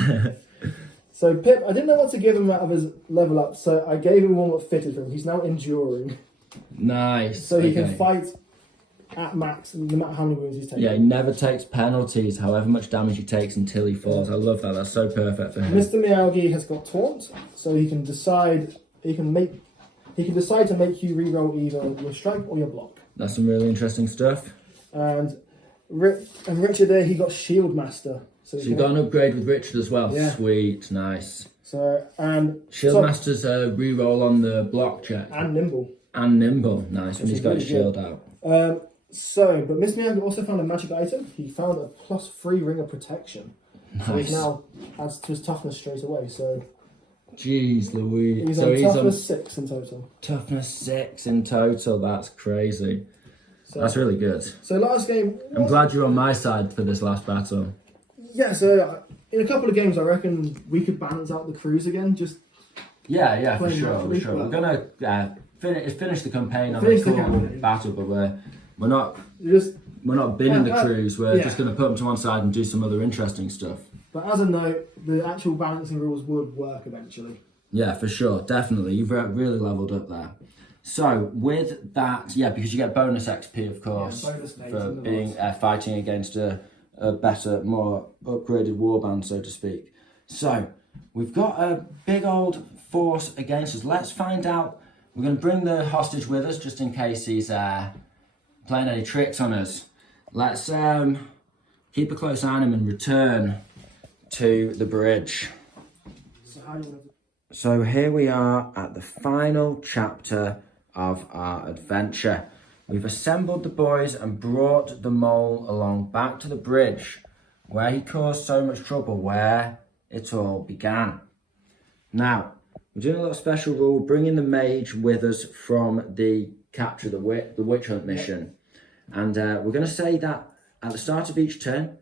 So Pip, I didn't know what to give him out of his level up, so I gave him one that fitted for him. He's now enduring. Nice. So he can fight at max, no matter how many wounds he's taking. Yeah, he never takes penalties, however much damage he takes until he falls. I love that. That's so perfect for him. Mr. Miyagi has got taunt, so he can decide to make you reroll either your strike or your block. That's some really interesting stuff. And Richard there, he got Shield Master. So you got an upgrade with Richard as well. Yeah. Sweet, nice. So Shield Master's a reroll on the block check. And nimble. Nice when he's got his shield out. But Mr. Miyagi also found a magic item. He found a +3 ring of protection. Nice. So he now adds to his toughness straight away. So. Jeez Louise. He's on toughness 6 in total. Toughness 6 in total, that's crazy. So, That's really good. So last game... I'm glad you're on my side for this last battle. Yeah, so in a couple of games I reckon we could balance out the crews again, just... Yeah, for playing sure, naturally, for sure. We're but- gonna finish the campaign on Finish a the cool campaign. battle, but we're not Just... binning the crews. We're yeah. just gonna put them to one side and do some other interesting stuff. But as a note, the actual balancing rules would work eventually. Yeah, for sure, definitely. You've really leveled up there. So with that, yeah, because you get bonus XP, of course, bonus days for in the being fighting against a better, more upgraded warband, so to speak. So we've got a big old force against us. Let's find out. We're going to bring the hostage with us just in case he's playing any tricks on us. Let's keep a close eye on him and return to the bridge. So how do you... So here we are at the final chapter of our adventure. We've assembled the boys and brought the mole along back to the bridge where he caused so much trouble, where it all began. Now, we're doing a little special rule, bringing the mage with us from the capture the witch hunt mission. And we're going to say that at the start of each turn,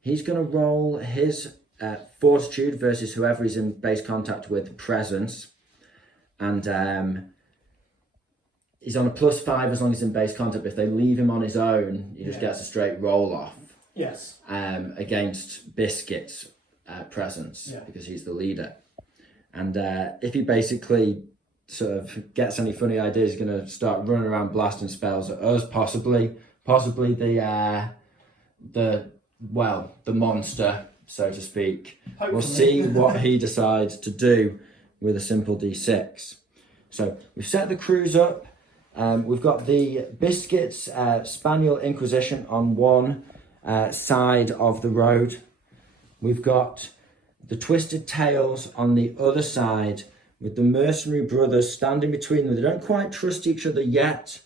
he's going to roll his fortitude versus whoever he's in base contact with presence. And he's on a +5 as long as he's in base contact. But if they leave him on his own, he just gets a straight roll off. Yes. Against Biscuit's presence, Yeah. because he's the leader. And if he basically sort of gets any funny ideas, he's going to start running around blasting spells at us, possibly the monster, so to speak. Hopefully. We'll see what he decides to do with a simple D6. So we've set the crews up. We've got the Biscuits Spaniel Inquisition on one side of the road. We've got the Twisted Tails on the other side, with the mercenary brothers standing between them. They don't quite trust each other yet,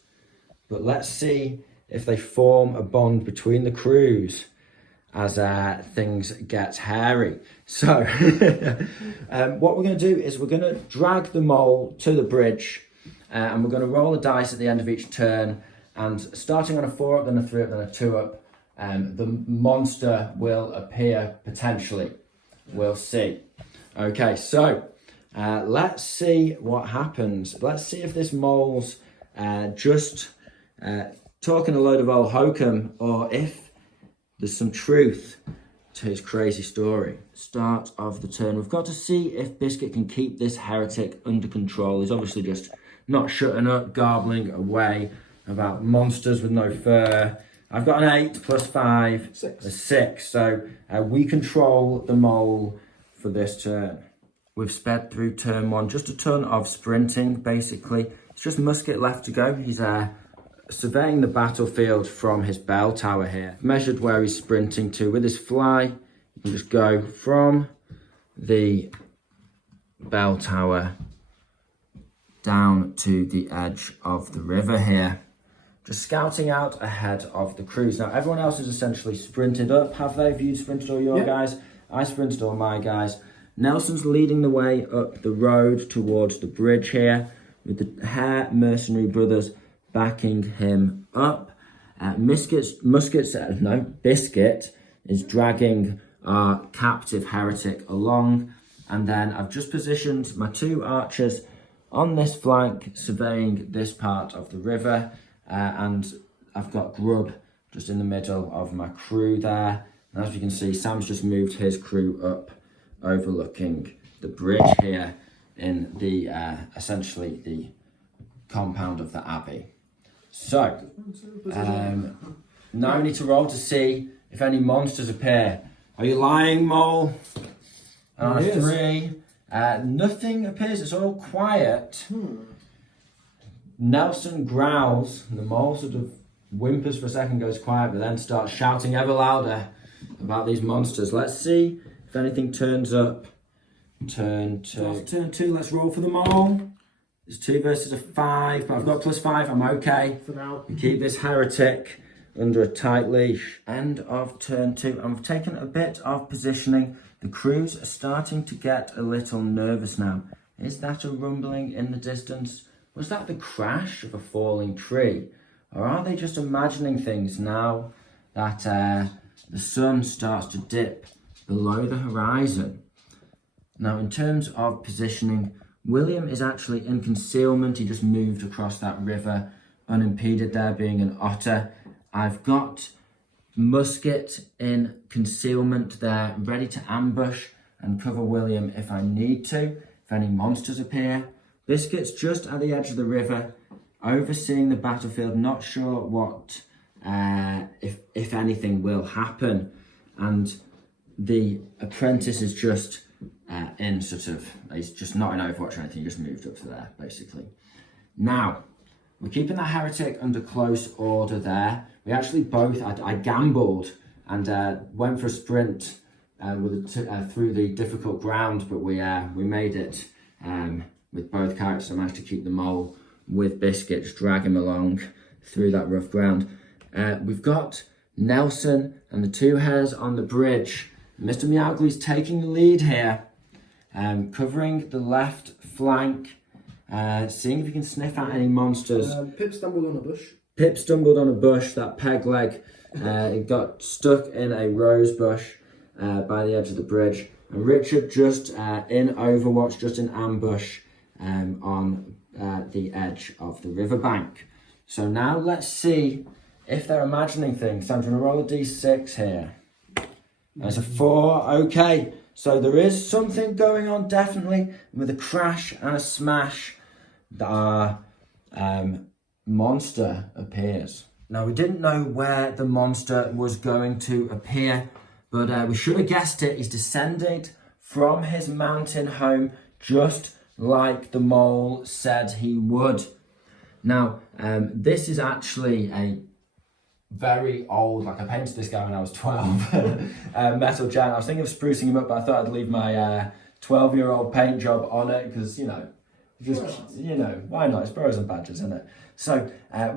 but let's see if they form a bond between the crews as things get hairy. So what we're going to do is we're going to drag the mole to the bridge, and we're going to roll a dice at the end of each turn, and starting on a 4 up, then a 3 up, then a 2 up, the monster will appear potentially. We'll see. Okay, so let's see what happens. Let's see if this mole's just talking a load of old hokum, or if there's some truth to his crazy story. Start of the turn. We've got to see if Biscuit can keep this heretic under control. He's obviously just not shutting up, garbling away about monsters with no fur. I've got an 8 +5, 6. a 6. So we control the mole for this turn. We've sped through turn 1, just a ton of sprinting, basically. It's just Musket left to go. He's surveying the battlefield from his bell tower here. Measured where he's sprinting to with his fly. You can just go from the bell tower down to the edge of the river here. Just scouting out ahead of the crews. Now, everyone else has essentially sprinted up. Have they? Have you sprinted all your guys? I sprinted all my guys. Nelson's leading the way up the road towards the bridge here, with the Hare mercenary brothers backing him up. Biscuit is dragging our captive heretic along. And then I've just positioned my 2 archers on this flank, surveying this part of the river. And I've got Grub just in the middle of my crew there. And as you can see, Sam's just moved his crew up, overlooking the bridge here in the essentially the compound of the Abbey. So, now we need to roll to see if any monsters appear. Are you lying, Mole? On a 3. Nothing appears, it's all quiet. Nelson growls, and the mole sort of whimpers for a second, goes quiet, but then starts shouting ever louder about these monsters. Let's see if anything turns up. Turn 2. Turn 2, let's roll for the mole. It's 2 versus a 5, but I've got +5, I'm okay. For now. We keep this heretic under a tight leash. End of turn 2. I've taken a bit of positioning. The crews are starting to get a little nervous now. Is that a rumbling in the distance? Was that the crash of a falling tree? Or are they just imagining things now that the sun starts to dip below the horizon? Now, in terms of positioning, William is actually in concealment. He just moved across that river unimpeded there, being an otter. I've got Biscuit in concealment there, ready to ambush and cover William if I need to, if any monsters appear. Biscuit's just at the edge of the river, overseeing the battlefield, not sure what, if anything will happen. And the apprentice is just he's just not in Overwatch or anything, he just moved up to there, basically. Now, we're keeping that heretic under close order there. We actually both, I gambled and went for a sprint through the difficult ground, but we made it with both characters. I managed to keep the mole with Biscuit, just drag him along through that rough ground. We've got Nelson and the two hares on the bridge. Mr. Meowgly's taking the lead here, covering the left flank, seeing if he can sniff out any monsters. Pip stumbled on a bush. Pip stumbled on a bush, that peg leg. It got stuck in a rose bush by the edge of the bridge. And Richard just in Overwatch, just in ambush on the edge of the riverbank. So now let's see if they're imagining things. So I'm going to roll a d6 here. There's a 4. Okay, so there is something going on, definitely, with a crash and a smash. The monster appears. Now, we didn't know where the monster was going to appear, but we should have guessed it. He's descended from his mountain home, just like the mole said he would. Now, this is actually a very old, like I painted this guy when I was 12, metal giant. I was thinking of sprucing him up, but I thought I'd leave my 12-year-old paint job on it because, why not? It's Burrows and Badgers, isn't it? So,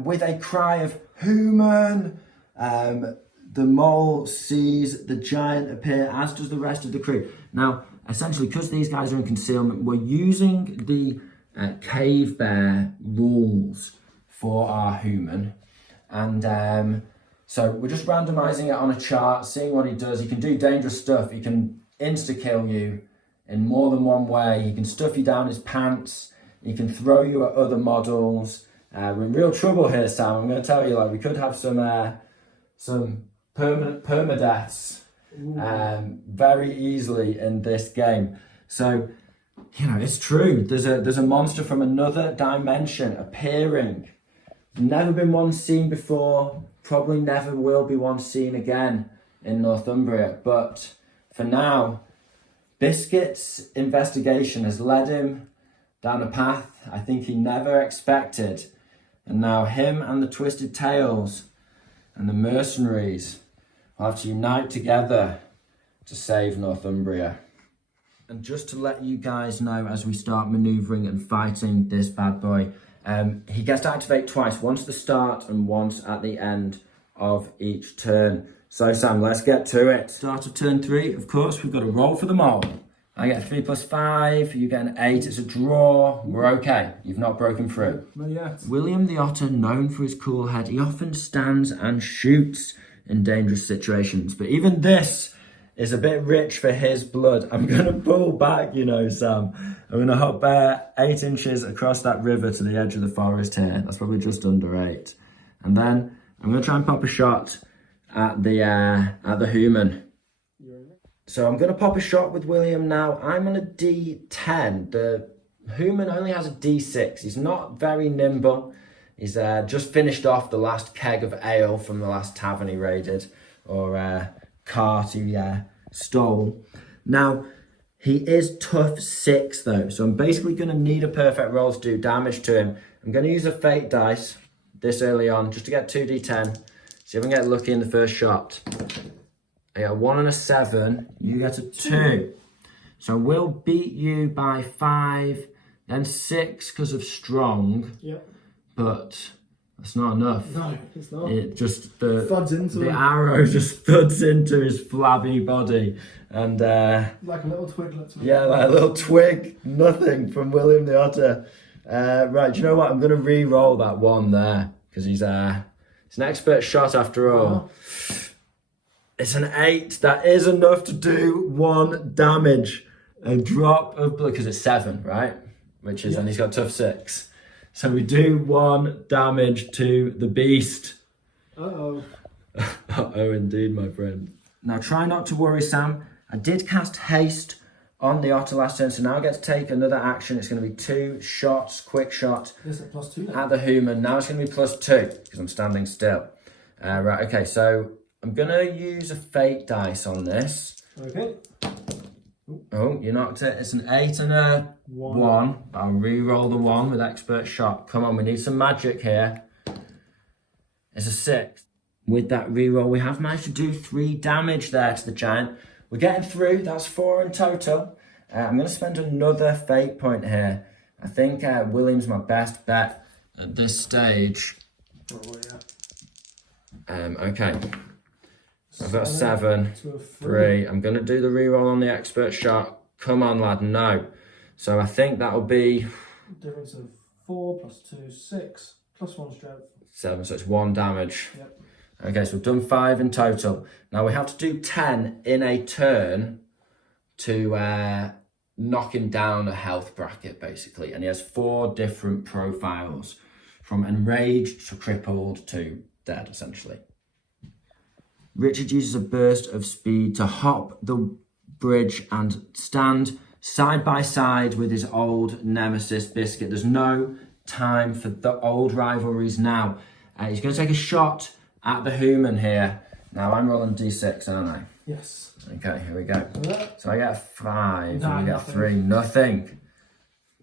with a cry of "Human!" The mole sees the giant appear, as does the rest of the crew. Now, essentially, because these guys are in concealment, we're using the cave bear rules for our human. And so we're just randomizing it on a chart, seeing what he does. He can do dangerous stuff. He can insta-kill you in more than one way. He can stuff you down his pants. He can throw you at other models. We're in real trouble here, Sam. I'm going to tell you, we could have some permadeaths very easily in this game. So, it's true. There's a monster from another dimension appearing. Never been one seen before, probably never will be one seen again in Northumbria. But for now, Biscuit's investigation has led him down a path I think he never expected. And now him and the Twisted Tails and the mercenaries will have to unite together to save Northumbria. And just to let you guys know, as we start manoeuvring and fighting this bad boy, he gets to activate twice, once at the start and once at the end of each turn. So Sam, let's get to it. Start of turn 3, of course, we've got to roll for the mole. I get 3 + 5, you get an 8, it's a draw. We're okay, you've not broken through. Not yet. William the Otter, known for his cool head, he often stands and shoots in dangerous situations. But even this is a bit rich for his blood. I'm going to pull back, Sam. I'm going to hop 8 inches across that river to the edge of the forest here. That's probably just under 8. And then I'm going to try and pop a shot at the human. So I'm going to pop a shot with William now. I'm on a D10. The human only has a D6. He's not very nimble. He's just finished off the last keg of ale from the last tavern he raided, or cart he stole. Now, he is tough 6 though, so I'm basically going to need a perfect roll to do damage to him. I'm going to use a fate dice this early on just to get 2d10. See if I can get lucky in the first shot. I get a 1 and a 7, you get a 2. So we'll beat you by 5, then 6 because of strong. Yep. but that's not enough. No, it's not. It just Thuds into the him. arrow just thuds into his flabby body, and like a little twiglet. yeah, like a little twig. Nothing from William the Otter. Right, do you know what? I'm gonna re-roll that one there because he's It's an expert shot after all. Wow. It's an 8. That is enough to do 1 damage. A drop of blood, because it's 7, right? Which is, and he's got tough 6. So we do 1 damage to the beast. Uh-oh. Uh-oh indeed, my friend. Now try not to worry, Sam. I did cast haste on the otter last turn, so now I get to take another action. It's going to be 2 shots, quick shot Is it +2 then? at the human. Now it's going to be +2 because I'm standing still. Right, okay, so I'm going to use a fate dice on this. Okay. Oh, you knocked it. It's an 8 and a 1. I'll re-roll the 1 with expert shot. Come on, we need some magic here. It's a 6. With that re-roll, we have managed to do 3 damage there to the giant. We're getting through. That's 4 in total. I'm going to spend another fate point here. I think William's my best bet at this stage. Oh, yeah. Okay. I've got a 7, to a 3. I'm going to do the re-roll on the expert shot. Come on, lad. No. So I think that'll be Difference of 4 +2, 6, +1 strength. 7. So it's 1 damage. Yep. Okay, so we've done 5 in total. Now we have to do 10 in a turn to knock him down a health bracket, basically. And he has 4 different profiles, from enraged to crippled to dead, essentially. Richard uses a burst of speed to hop the bridge and stand side by side with his old nemesis, Biscuit. There's no time for the old rivalries now. He's going to take a shot at the human here. Now I'm rolling d6, aren't I? Yes. Okay, here we go. Yeah. So I get a 5, Nah, and we get nothing. 3, nothing.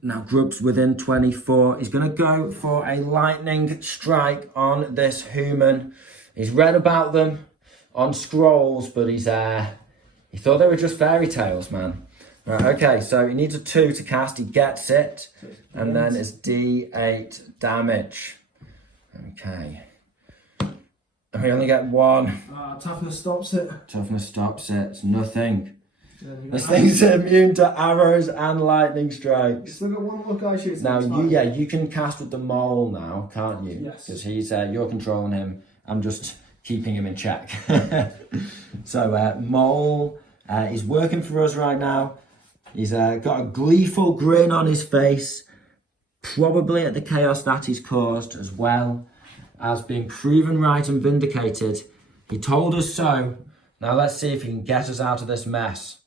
Now Grub's within 24. He's going to go for a lightning strike on this human. He's read about them on scrolls, but he thought they were just fairy tales, man. Right, okay, so he needs a 2 to cast. He gets it, and then it's d8 damage. Okay. And we only get 1. Toughness stops it. Toughness stops it. It's nothing. Then you This got- thing's immune to arrows and lightning strikes. Still got 1 more guy shooting. Now, you can cast with the mole now, can't you? Yes. Because you're controlling him. I'm just keeping him in check. So, Mole is working for us right now. He's got a gleeful grin on his face, probably at the chaos that he's caused, as well as being proven right and vindicated. He told us so. Now let's see if he can get us out of this mess.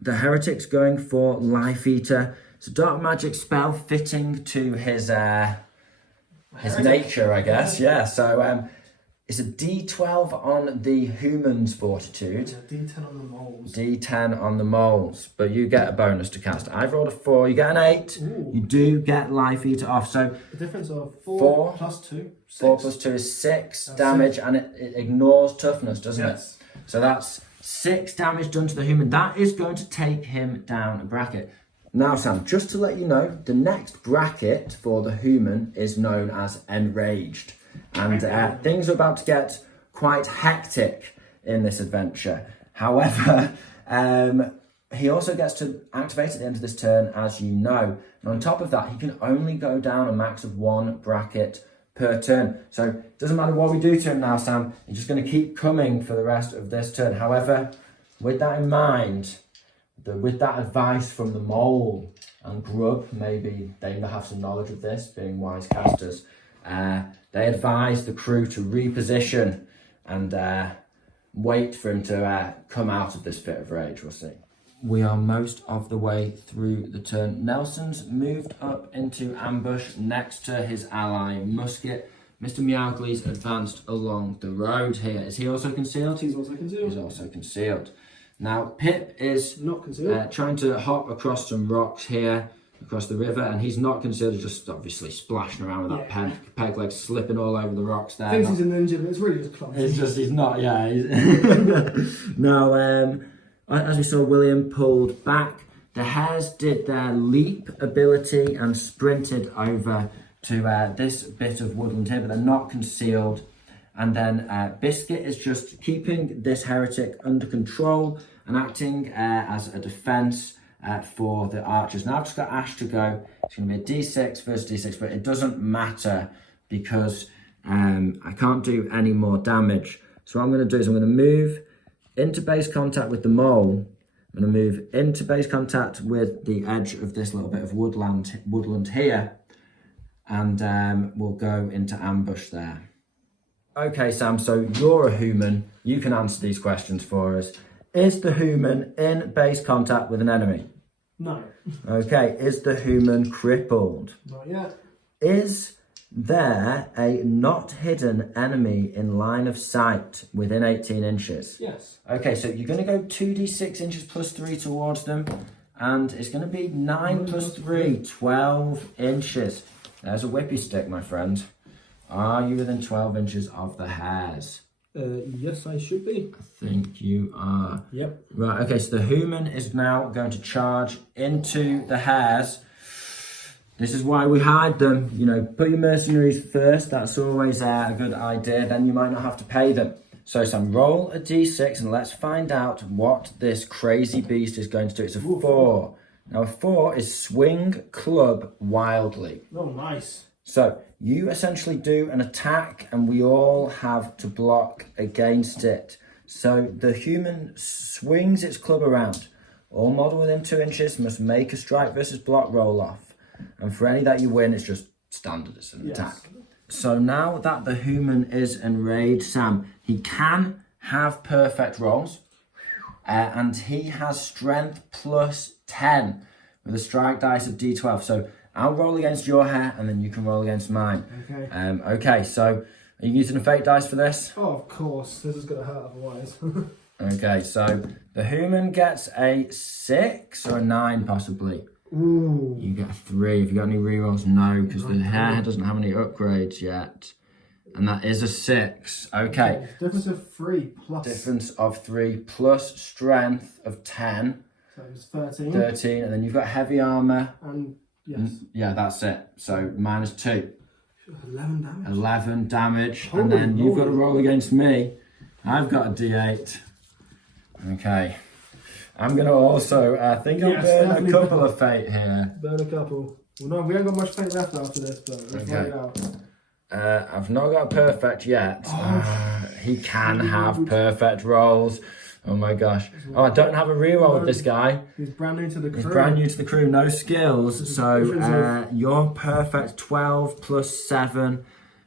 The heretic's going for Life Eater. It's a dark magic spell fitting to his nature, I guess. Yeah, so it's a D12 on the human's fortitude. D10 on the moles. D10 on the moles, but you get a bonus to cast. I've rolled a 4, you get an 8. Ooh. You do get Life Eater off, so The difference of 4 4 +2, 6. 4 plus 2 is 6 That's damage, and it ignores toughness, doesn't Yes. it? So that's 6 damage done to the human. That is going to take him down a bracket. Now, Sam, just to let you know, the next bracket for the human is known as Enraged. And things are about to get quite hectic in this adventure. However, he also gets to activate at the end of this turn, as you know. And on top of that, he can only go down a max of 1 bracket per turn. So it doesn't matter what we do to him now, Sam. He's just going to keep coming for the rest of this turn. However, with that in mind, with that advice from the mole and Grub, maybe they have some knowledge of this, being wise casters, they advise the crew to reposition and wait for him to come out of this fit of rage. We'll see. We are most of the way through the turn. Nelson's moved up into ambush next to his ally Musket. Mr. Meowgly's advanced along the road here. Is he also concealed? He's also concealed. He's also concealed. Now, Pip is Not concealed. trying to hop across some rocks here, across the river, and he's not concealed. He's just obviously splashing around with that peg leg, slipping all over the rocks there. Thinks he's an ninja, but it's really just clumsy. He's not, yeah. Now, as we saw, William pulled back. The hares did their leap ability and sprinted over to this bit of woodland here, but they're not concealed. And then Biscuit is just keeping this heretic under control and acting as a defense for the archers. Now I've just got Ash to go. It's going to be a D6 versus D6, but it doesn't matter because I can't do any more damage. So what I'm going to do is I'm going to move into base contact with the mole. I'm going to move into base contact with the edge of this little bit of woodland here. And we'll go into ambush there. Okay, Sam, so you're a human. You can answer these questions for us. Is the human in base contact with an enemy? No. Okay, is the human crippled? Not yet. Is there a not hidden enemy in line of sight within 18 inches? Yes. Okay, so you're going to go 2d6 inches plus 3 towards them, and it's going to be 9 plus 3, 12 inches. There's a whippy stick, my friend. Are you within 12 inches of the hares? Yes, I should be. I think you are. Yep. Right, okay, so the human is now going to charge into the hares. This is why we hide them. You know, put your mercenaries first. That's always a good idea. Then you might not have to pay them. So Sam, roll a d6 and let's find out what this crazy beast is going to do. It's a 4. Now a 4 is swing club wildly. Oh, nice. So you essentially do an attack and we all have to block against it. So the human swings its club around. All model within 2 inches must make a strike versus block roll off. And for any that you win, it's just standard, it's an attack. So now that the human is enraged, Sam, he can have perfect rolls. And he has strength plus 10 with a strike dice of d12. So I'll roll against your hair and then you can roll against mine. Okay. Okay, so are you using a fate dice for this? Oh, of course. This is going to hurt otherwise. Okay, so the human gets a 6 or a 9 possibly. Ooh. You get a 3. Have you got any rerolls? No, because the hair doesn't have any upgrades yet. And that is a 6. Okay. Difference of 3 plus. Difference of 3 plus strength of 10. So it's 13. 13, and then you've got heavy armour. And yes. Yeah, that's it. So minus 2. 11 damage. 11 damage. Holy and then you've got to moly. roll against me. I've got a d8. Okay. I'm going to also, I think I'll burn a definitely couple burn. of fate here. Burn a couple. Well, no, we haven't got much fate left after this, but let's find out. I've not got perfect yet. He can have perfect rolls. Oh my gosh. Oh, I don't have a reroll with this guy. He's brand new to the crew. He's brand new to the crew, no skills. So your perfect 12 plus 7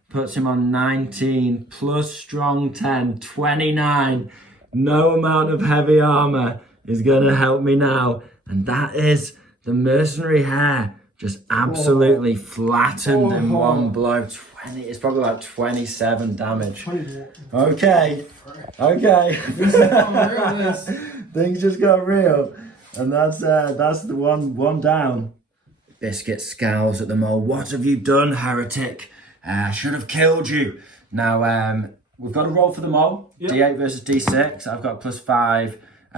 puts him on 19 plus strong 10, 29. No amount of heavy armour is going to help me now. And that is the mercenary hair just absolutely flattened in one blow. It's probably like 27 damage. Okay. Things just got real. And that's the one down. Biscuit scowls at the mole. What have you done, heretic? I should have killed you. Now, we've got to roll for the mole. Yep. D8 versus D6. I've got plus 5.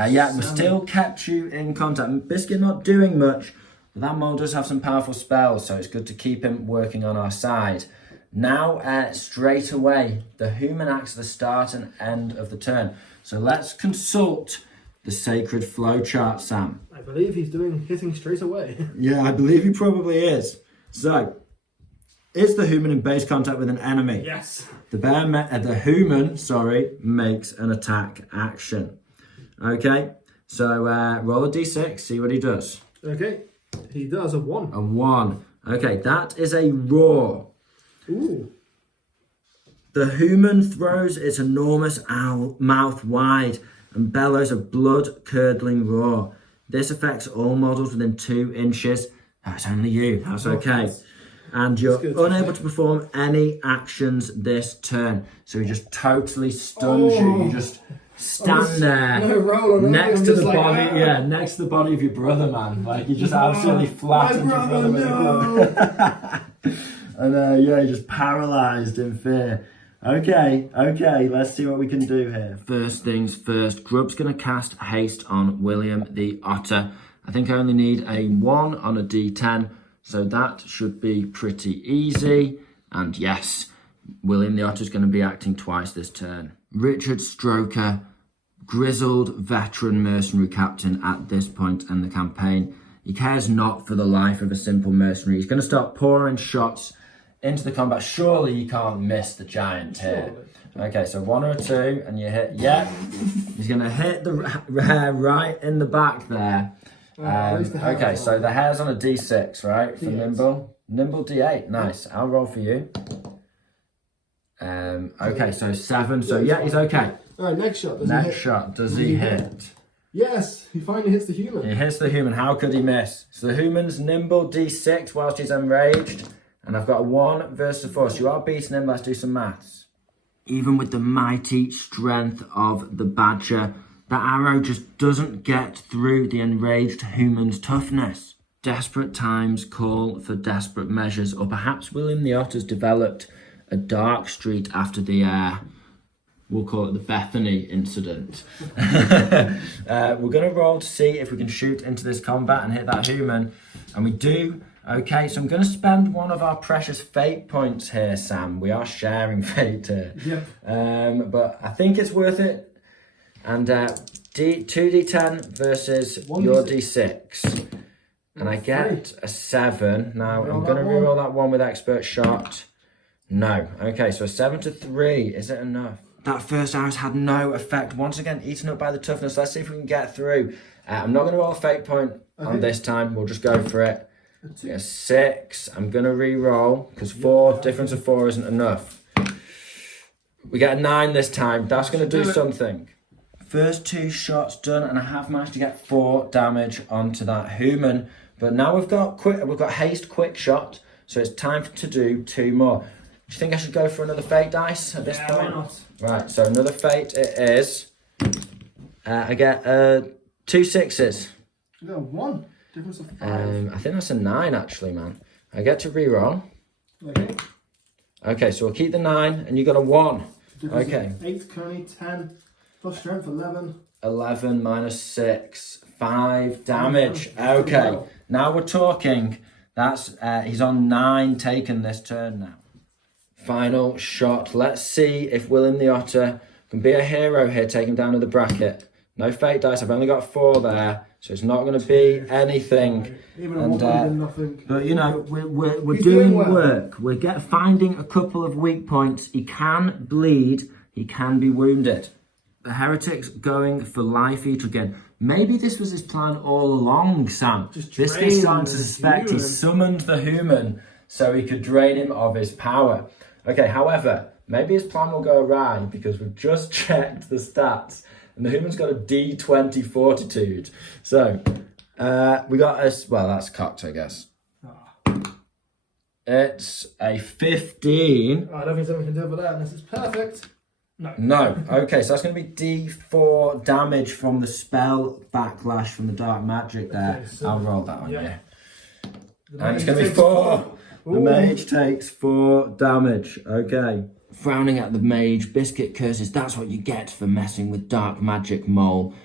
Yeah, we still kept you in contact. Biscuit not doing much, but that mole does have some powerful spells, so it's good to keep him working on our side. Now, straight away, the human acts at the start and end of the turn. So let's consult the sacred flowchart, Sam. I believe he's hitting straight away. Yeah, I believe he probably is. So, is the human in base contact with an enemy? Yes. The human makes an attack action. Okay, so roll a d6, see what he does. Okay, he does a 1. A 1. Okay, that is a roar. Ooh. The human throws its enormous mouth wide and bellows a blood-curdling roar. This affects all models within 2 inches. That's only you, that's okay. And you're unable to perform any actions this turn. So he just totally stuns you. You just stand there next to the body, next to the body of your brother, man. Like you just absolutely flattened your brother with a club. And you're just paralysed in fear. Okay, let's see what we can do here. First things first, Grub's gonna cast haste on William the Otter. I think I only need a 1 on a d10, so that should be pretty easy. And yes, William the Otter's gonna be acting twice this turn. Richard Stroker, grizzled veteran mercenary captain at this point in the campaign. He cares not for the life of a simple mercenary. He's gonna start pouring shots into the combat. Surely you can't miss the giant here. Okay, so 1 or 2, and you hit. Yeah, he's gonna hit the hair right in the back there. Okay, so the hair's on a D6, right? For Nimble. Nimble D8. Nice. I'll roll for you. Okay, so 7. So yeah, he's okay. All right, next shot. Does he hit? Yes, he finally hits the human. He hits the human. How could he miss? So the human's Nimble D6 whilst he's enraged. And I've got a 1 versus a 4. So you are beating him. Let's do some maths. Even with the mighty strength of the badger, the arrow just doesn't get through the enraged human's toughness. Desperate times call for desperate measures, or perhaps William the Otter's developed a dark street after the, we'll call it the Bethany incident. We're going to roll to see if we can shoot into this combat and hit that human. And we do. Okay, so I'm going to spend one of our precious fate points here, Sam. We are sharing fate here. Yep. But I think it's worth it. And 2d10 versus 1d6. your d6. And I get a 7. Now, I'm going to reroll that one with expert shot. No. Okay, so a 7 to 3. Is it enough? That first arrow's had no effect. Once again, eaten up by the toughness. Let's see if we can get through. I'm not going to roll a fate point on this time. We'll just go for it. A 6. I'm going to re-roll because 4, difference of 4 isn't enough. We get a 9 this time. That's going to do something. First 2 shots done, and I have managed to get 4 damage onto that human. But now we've got haste quick shot, so it's time to do 2 more. Do you think I should go for another fate dice at this point? Why not? Right, so another fate it is. I get 2 6s. You got 1. Difference of 5. I think that's a 9 actually, man. I get to re-roll. Okay. Okay, so we'll keep the 9, and you got a 1. Difference Okay. of 8, currently 10. Plus strength 11. 11 minus 6, 5 damage. Okay, now we're talking. That's he's on 9 taken this turn now. Final shot. Let's see if William the Otter can be a hero here, taking down to the bracket. No fate dice. I've only got 4 there, so it's not going to be anything. Even a 1 would have been nothing. But you know, we're He's doing doing well. work. We're finding a couple of weak points. He can bleed. He can be wounded. The heretic's going for life eater again. Maybe this was his plan all along, Sam. Biscuit's starting to suspect he summoned the human so he could drain him of his power. Okay, however, maybe his plan will go awry because we've just checked the stats and the human's got a D20 fortitude. So, we got well, that's cocked, I guess. It's a 15. I don't think someone can do it with that unless it's perfect. No. Okay, so that's going to be D4 damage from the spell backlash from the dark magic there. Okay, so, I'll roll that on you. The And it's mage going to be takes 4. The Ooh. mage takes 4 damage. Okay. Frowning at the mage, Biscuit curses, that's what you get for messing with dark magic, mole.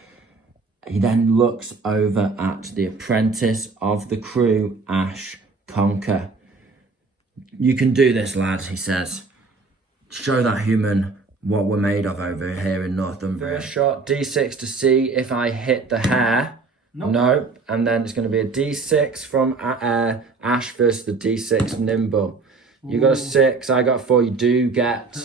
He then looks over at the apprentice of the crew, Ash Conker. You can do this, lad, he says. Show that human what we're made of over here in Northumbria. First shot, D6 to see if I hit the hair. Nope. No. And then it's going to be a D6 from Ash versus the D6 Nimble. You got a 6, I got a 4. You do get,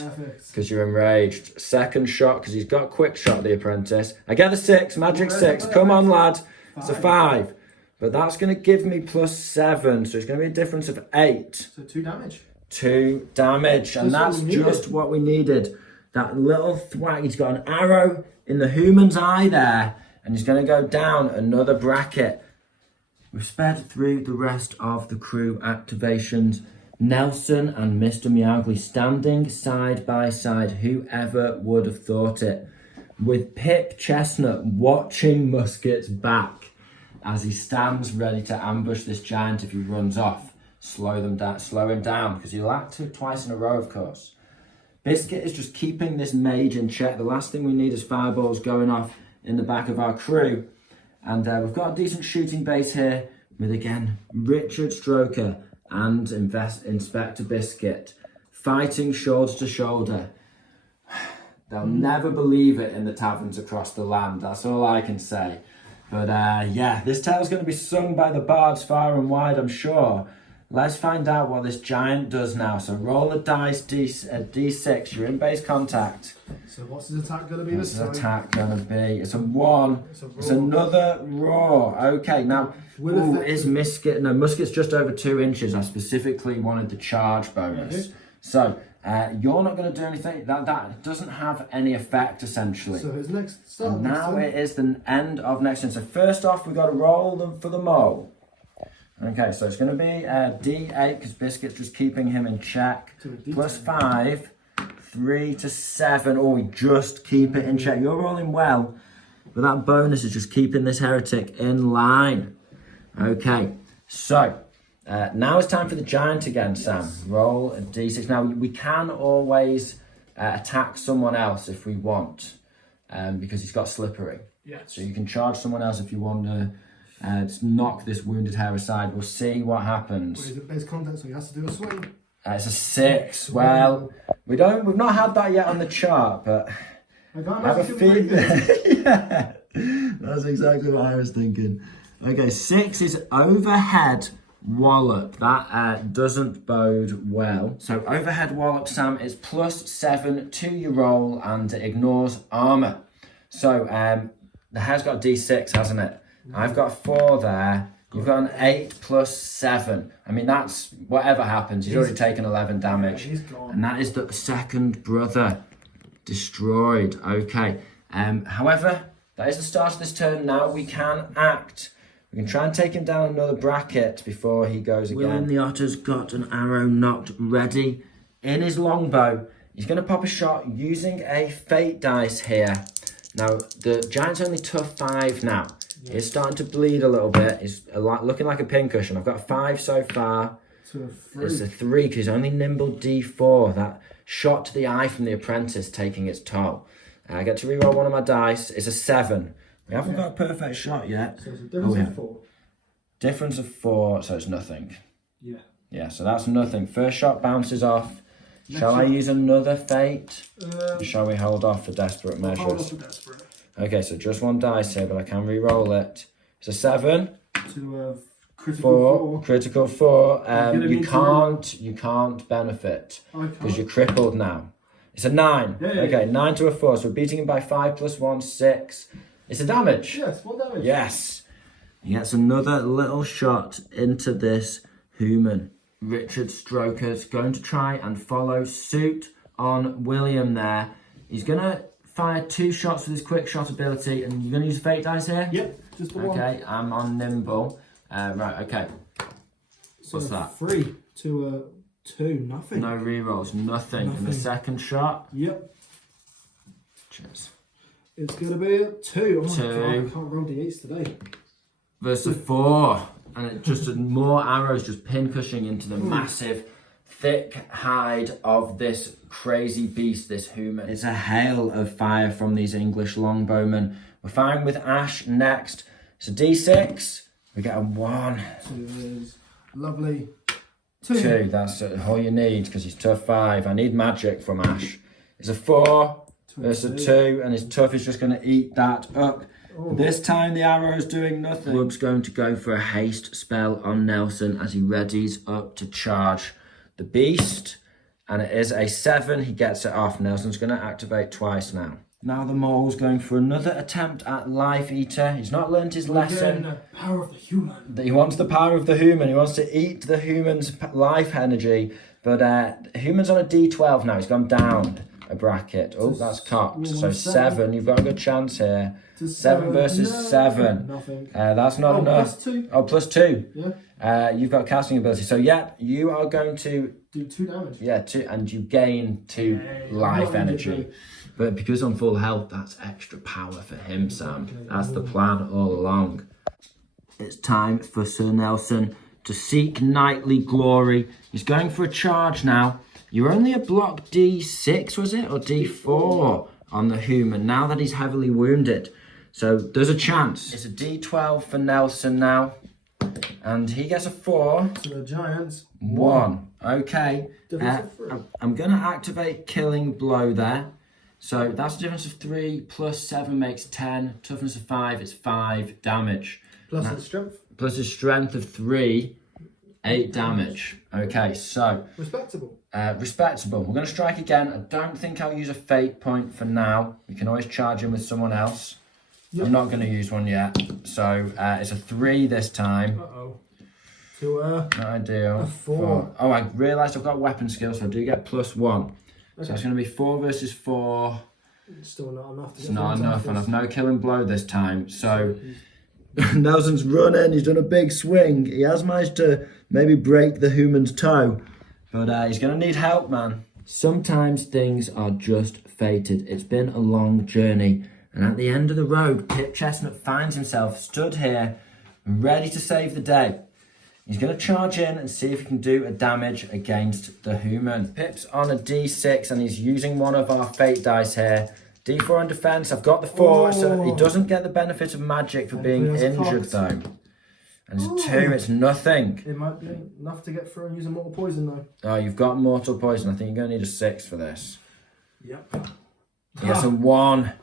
because you're enraged. Second shot, because he's got quick shot, the apprentice. I get the 6, magic 6. Come on, lad. It's a 5. But that's going to give me plus 7, so it's going to be a difference of 8. So 2 damage. 2 damage, and that's just what we needed. That little thwack, he's got an arrow in the human's eye there, and he's going to go down another bracket. We've sped through the rest of the crew activations. Nelson and Mr. Meowgly standing side by side. Whoever would have thought it? With Pip Chestnut watching Musket's back as he stands ready to ambush this giant if he runs off. Slow him down, because he'll act twice in a row, of course. Biscuit is just keeping this mage in check. The last thing we need is fireballs going off in the back of our crew. And we've got a decent shooting base here with, again, Richard Stroker and Inspector Biscuit fighting shoulder to shoulder. They'll never believe it in the taverns across the land. That's all I can say. But yeah, this tale's going to be sung by the bards far and wide, I'm sure. let's find out what this giant does now. So roll a dice, D6. You're in base contact. So what's his attack going to be What's this his time? attack going to be? It's a 1. It's a It's roar. another roar. Okay, now, is Musket... No, Musket's just over 2 inches. I specifically wanted the charge bonus. Okay. So, you're not going to do anything. That doesn't have any effect, essentially. So his next start. And now it is the end of next turn. So first off, we've got to roll them for the mole. Okay, so it's going to be D8 because Biscuit's just keeping him in check. Plus 5, 3 to 7. Oh, we just keep it in check. You're rolling well, but that bonus is just keeping this heretic in line. Okay, so now it's time for the giant again, Sam. Roll a D6. Now, we can always attack someone else if we want, because he's got slippery. Yes. So you can charge someone else if you want to knock this wounded hare aside. We'll see what happens. Well, he's at base contact, so he has to do a swing. It's a 6. Well, we've not had that yet on the chart, but I can't I have a imagine feeling. Yeah, that's exactly what I was thinking. Okay, 6 is overhead wallop. That doesn't bode well. So overhead wallop, Sam, is plus 7 to your roll and it ignores armor. So the hare's got a D6, hasn't it? I've got a 4 there. You've got an 8 plus 7. I mean, that's whatever happens. He's already taken 11 damage. He's gone. And that is the second brother destroyed. Okay. However, that is the start of this turn. Now we can act. We can try and take him down another bracket before he goes again. William the Otter's got an arrow knocked ready in his longbow. He's going to pop a shot using a fate dice here. Now, the giant's only tough 5 now. Yeah. He's starting to bleed a little bit. He's looking like a pincushion. I've got a 5 so far. It's a 3 because he's only nimble D4. That shot to the eye from the apprentice taking its toll. I get to reroll one of my dice. It's a 7. We haven't got a perfect shot yet. So it's a difference of 4. Difference of 4, so it's nothing. Yeah. Yeah, so that's nothing. First shot bounces off. Shall I use another fate? Or shall we hold off for desperate measures? Hold off for desperate. Okay, so just one dice here, but I can re-roll it. It's a 7. To critical 4. Critical 4. You can't benefit because you're crippled now. It's a 9. Yeah, okay, 9 to a 4. So we're beating him by 5 plus 1, 6. It's a damage. Yes, 1 damage. Yes. He gets another little shot into this human. Richard Stroker's going to try and follow suit on William there. He's going to fire 2 shots with his quick shot ability, and you're going to use fate dice here? Yep, just the 1. Okay, I'm on nimble. Right, okay. So what's that? 3 to 2, nothing. No rerolls, nothing. In the second shot? Yep. Cheers. It's going to be a 2. Oh 2. my God, I can't roll D8s today. Versus 4. And it just more arrows just pincushioning into the massive, thick hide of this crazy beast, this human. It's a hail of fire from these English longbowmen. We're firing with Ash next. It's a D6. We get a 1. 2 is lovely. 2. 2, that's all you need because he's tough 5. I need magic from Ash. It's a 4 versus a 2, and his tough is just going to eat that up. Oh. This time the arrow's doing nothing. Club's going to go for a haste spell on Nelson as he readies up to charge the beast. And it is a 7. He gets it off. Nelson's going to activate twice now. Now the mole's going for another attempt at Life Eater. He's not learned his lesson. The power of the human. He wants the power of the human. He wants to eat the human's life energy. But human's on a D12 now. He's gone down a bracket. Oh, that's cocked. So 7. You've got a good chance here. 7 versus 7. Nothing. That's not enough. Plus 2. Oh, plus 2. Yeah. You've got casting ability. So, yeah, you are going to do 2 damage. Yeah, 2, and you gain 2 life energy. But because on full health, that's extra power for him, Sam. That's the plan all along. It's time for Sir Nelson to seek knightly glory. He's going for a charge now. You're only a block D6, was it? Or D4 on the human, now that he's heavily wounded. So there's a chance. It's a D12 for Nelson now. And he gets a 4. So the giants. 1. Okay. I'm going to activate Killing Blow there. So that's a difference of 3 plus 7 makes 10. Toughness of 5, it's 5 damage. Plus his strength. Plus his strength of 3. 8 damage. Okay, so Respectable. respectable. We're going to strike again. I don't think I'll use a fate point for now. We can always charge in with someone else. Yep. I'm not going to use one yet. So it's a 3 this time. Uh-oh. To not ideal. A 4. Oh, I realised I've got weapon skill, so I do get +1. Okay. So it's going to be 4 versus 4. It's still not enough. It's not enough, and I've no killing blow this time. So Nelson's running. He's done a big swing. He has managed to maybe break the human's toe, but he's going to need help, man. Sometimes things are just fated. It's been a long journey, and at the end of the road, Pip Chestnut finds himself stood here, ready to save the day. He's going to charge in and see if he can do a damage against the human. Pip's on a D6 and he's using one of our fate dice here. D4 on defense. I've got the 4, so he doesn't get the benefit of magic for being injured though. And it's a 2, it's nothing. It might be enough to get through and use a mortal poison though. Oh, you've got mortal poison. I think you're going to need a 6 for this. Yep. He gets a 1.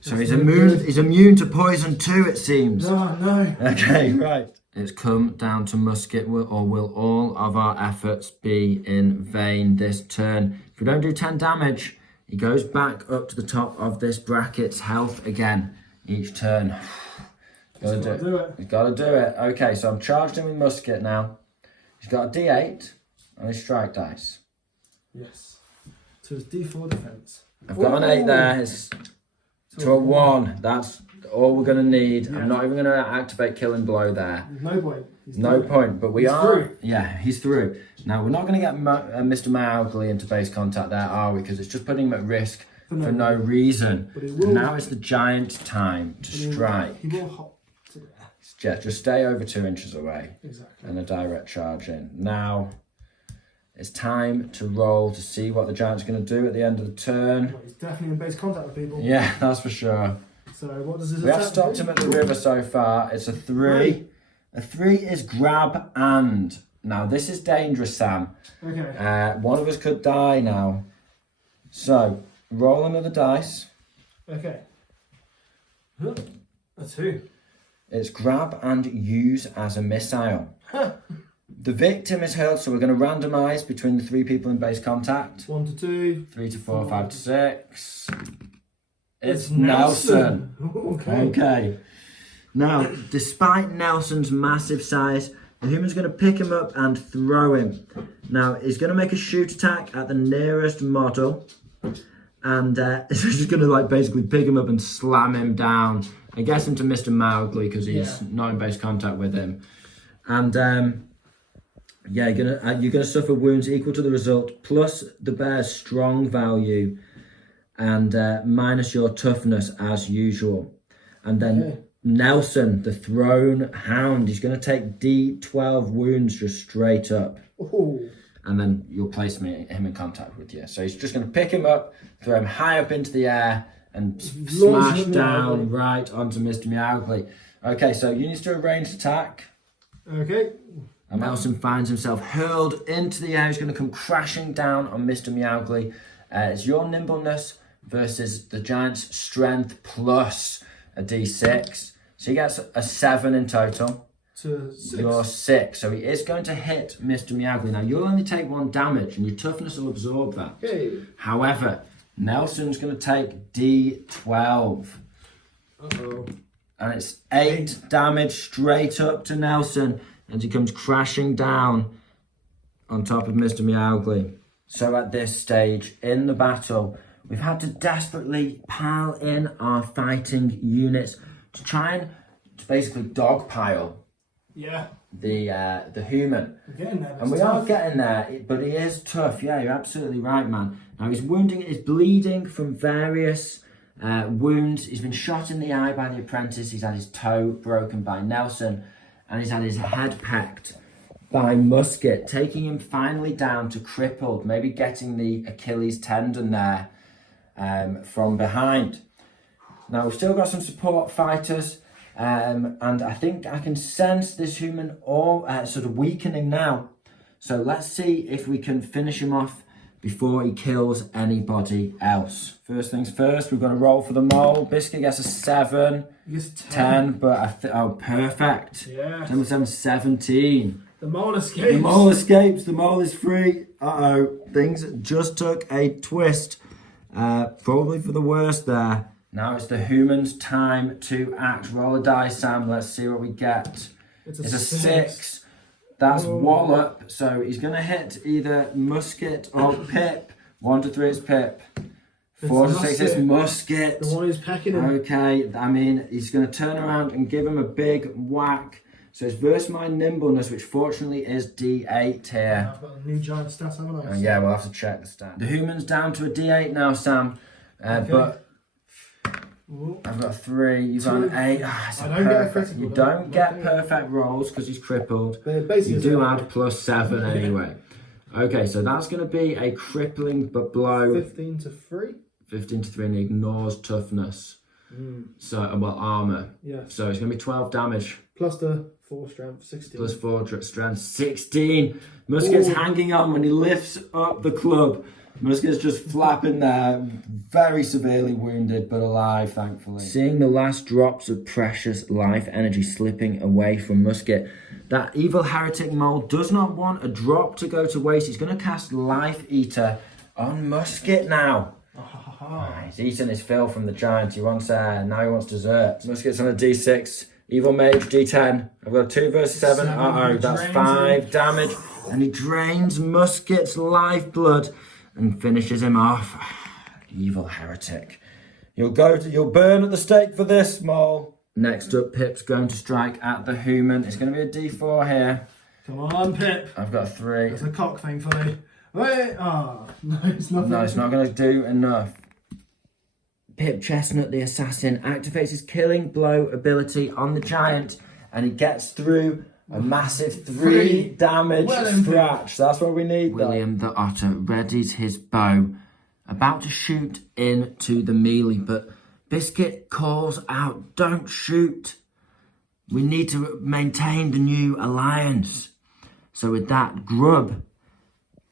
So he's immune to poison too, it seems. No. Okay, right. It's come down to Musket, or will all of our efforts be in vain this turn? If we don't do 10 damage, he goes back up to the top of this bracket's health again each turn. He's got to do it. He's got to do it. Okay, so I'm charged him with Musket now. He's got a D8 on his strike dice. Yes. To his D4 defense. I've got an 8 there. It's to a 1. That's all we're going to need. Yeah. I'm not even going to activate Killing Blow there. No point. No point, but he's through. Yeah, he's through. Now, we're not going to get Mr. Mowgli into base contact there, are we? Because it's just putting him at risk for no reason. But now it's the giant's time to strike. He will hop to there. Yeah, just stay over 2 inches away. Exactly. And a direct charge in. Now, it's time to roll to see what the giant's going to do at the end of the turn. Well, he's definitely in base contact with people. Yeah, that's for sure. So what does his We have stopped him at the river so far. It's a 3. A 3 is grab and. Now, this is dangerous, Sam. Okay. One of us could die now. So, roll another dice. Okay. A 2. It's grab and use as a missile. The victim is hurled, so we're going to randomise between the 3 people in base contact. 1 to 2. 3 to 4, 5 to 6. It's Nelson. Okay. Now, despite Nelson's massive size, the human's going to pick him up and throw him. Now, he's going to make a shoot attack at the nearest model. And he's just going to basically pick him up and slam him down. I guess into Mr. Mowgli because he's not in base contact with him. And you're gonna suffer wounds equal to the result, plus the bear's strong value, and minus your toughness as usual. And then Nelson, the thrown hound, he's going to take D12 wounds just straight up. Ooh. And then you'll place him in contact with you. So he's just going to pick him up, throw him high up into the air, and smash down right onto Mr. Mowgli. Okay, so you need to do a ranged attack. Okay. And Nelson finds himself hurled into the air. He's going to come crashing down on Mr. Mowgli. It's your nimbleness versus the giant's strength plus a D6. So he gets a 7 in total. To 6. You're 6. So he is going to hit Mr. Mowgli. Now, you'll only take 1 damage, and your toughness will absorb that. Okay. However, Nelson's going to take D12. Uh-oh. And it's 8 damage straight up to Nelson, and he comes crashing down on top of Mr. Mowgli. So at this stage in the battle, we've had to desperately pile in our fighting units to try and basically dogpile the human. We're getting there. And we are getting there, but he is tough. Yeah, you're absolutely right, man. Now he's bleeding from various wounds. He's been shot in the eye by the apprentice. He's had his toe broken by Nelson, and he's had his head pecked by Musket, taking him finally down to crippled, maybe getting the Achilles tendon there from behind. Now we've still got some support fighters, and I think I can sense this human all sort of weakening now. So let's see if we can finish him off before he kills anybody else. First things first, we've got to roll for the mole. Biscuit gets a 7. He gets 10, but perfect. Yeah. 10 with 7, 17. The mole escapes. The mole escapes. The mole is free. Uh-oh. Things just took a twist. Probably for the worst there. Now it's the human's time to act. Roll a dice, Sam. Let's see what we get. It's a 6. That's wallop. So he's going to hit either Musket or Pip. 1 to 3 is Pip. 4 to 6 is Musket. The one who's pecking him. Okay, I mean, he's going to turn around and give him a big whack. So it's versus my nimbleness, which fortunately is D8 here. I've got a new giant stat, haven't I? Yeah, we'll have to check the stat. The human's down to a D8 now, Sam. Okay. But I've got 3. You've got an 8. I don't get a critical. You don't get perfect rolls because he's crippled. You do add +7 anyway. Okay, so that's going to be a crippling blow. 15 to 3. 15 to 3, and he ignores toughness. So, well, armor. Yeah. So it's going to be 12 damage. Plus the 4 strength, 16. Plus 4 strength, 16. Musket's hanging on when he lifts up the club. Musket's just flapping there, very severely wounded, but alive, thankfully. Seeing the last drops of precious life energy slipping away from Musket, that evil heretic mole does not want a drop to go to waste. He's going to cast Life Eater on Musket now. He's eaten his fill from the giant. He wants now he wants dessert. Musket's on a D6. Evil Mage D10. I've got 2 versus 7. Uh-oh, that's 5 damage. And he drains Musket's lifeblood and finishes him off. Evil heretic. You'll burn at the stake for this, mole. Next up, Pip's going to strike at the human. It's going to be a D4 here. Come on, Pip. I've got 3. There's a cock thing for me. Wait. No, it's not. No, it's not going to do enough. Pip Chestnut, the assassin, activates his killing blow ability on the giant, and he gets through a massive 3 damage scratch. That's what we need. William the Otter readies his bow, about to shoot into the melee, but Biscuit calls out, "Don't shoot. We need to maintain the new alliance." So with that, Grub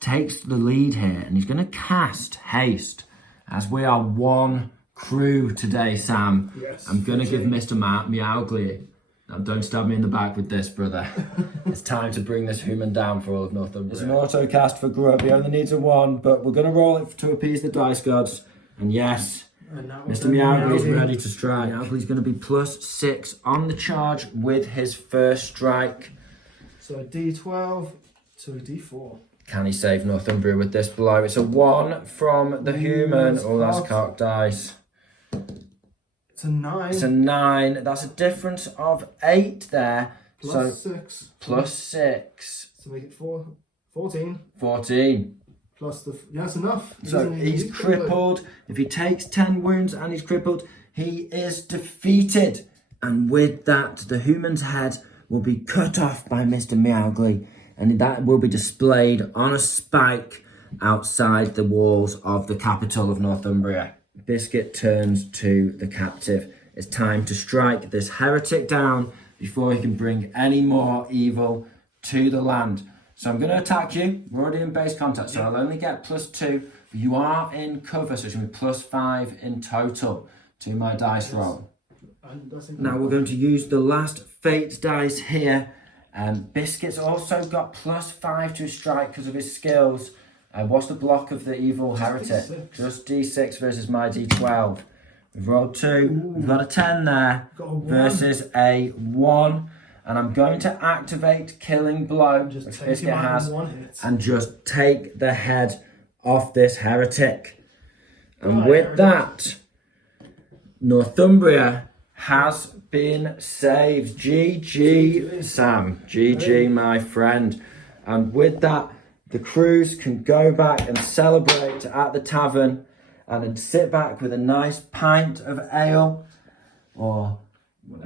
takes the lead here, and he's going to cast Haste, as we are one crew today, Sam. Yes. I'm going to give Mr. Meowgly. Now, don't stab me in the back with this, brother. It's time to bring this human down for all of Northumbria. It's an auto cast for Grub. He only needs a 1, but we're going to roll it to appease the dice gods. And yes, Mr. Meowgly is ready to strike. Meowgly's going to be +6 on the charge with his first strike. So a D12 to a D4. Can he save Northumbria with this blow? It's a 1 from the human. Oh, that's cocked dice. It's a 9. It's a 9. That's a difference of 8 there. Plus so 6. +6. To make it 14. 14. Plus the... Yeah, that's enough. So he's crippled. If he takes 10 wounds and he's crippled, he is defeated. And with that, the human's head will be cut off by Mr. Meowgly, and that will be displayed on a spike outside the walls of the capital of Northumbria. Biscuit turns to the captive. It's time to strike this heretic down before he can bring any more evil to the land. So I'm going to attack you. We're already in base contact, so I'll only get +2. But you are in cover, so it's going to be +5 in total to my dice roll. Now we're going to use the last fate dice here. Biscuit's also got +5 to strike because of his skills. What's the block of the evil heretic? D6. Just D6 versus my D12. We've rolled 2. We've got a 10 there versus a 1. And I'm going to activate Killing Blow, which Biscuit has, and just take the head off this heretic. And with that, Northumbria has been saved. GG, Sam. GG, my friend. And with that, the crews can go back and celebrate at the tavern and sit back with a nice pint of ale or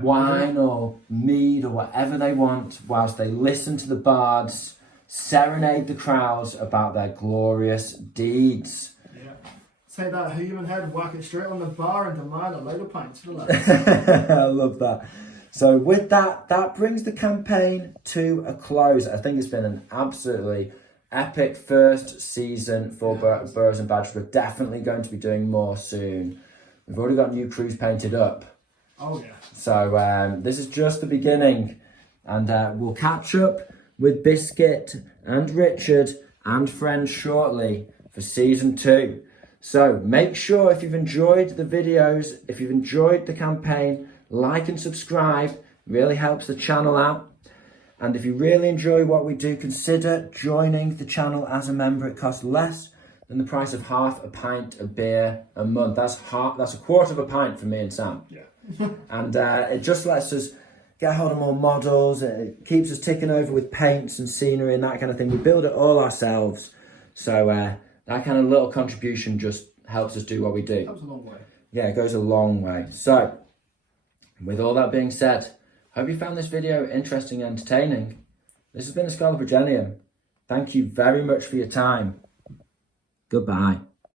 wine or mead or whatever they want whilst they listen to the bards serenade the crowds about their glorious deeds. Yeah. Take that human head, whack it straight on the bar and demand a load of pints for the lads. I love that. So with that, that brings the campaign to a close. I think it's been an absolutely epic first season for Burrows and Badgers. We're definitely going to be doing more soon. We've already got new crews painted up. Oh yeah. So this is just the beginning, and we'll catch up with Biscuit and Richard and friends shortly for season 2. So make sure if you've enjoyed the videos, if you've enjoyed the campaign, like and subscribe. It really helps the channel out. And if you really enjoy what we do, consider joining the channel as a member. It costs less than the price of half a pint of beer a month. That's a quarter of a pint for me and Sam. Yeah. And it just lets us get hold of more models. It keeps us ticking over with paints and scenery and that kind of thing. We build it all ourselves. So that kind of little contribution just helps us do what we do. That goes a long way. Yeah, it goes a long way. So, with all that being said, hope you found this video interesting and entertaining. This has been the Scholar Progenium. Thank you very much for your time. Goodbye.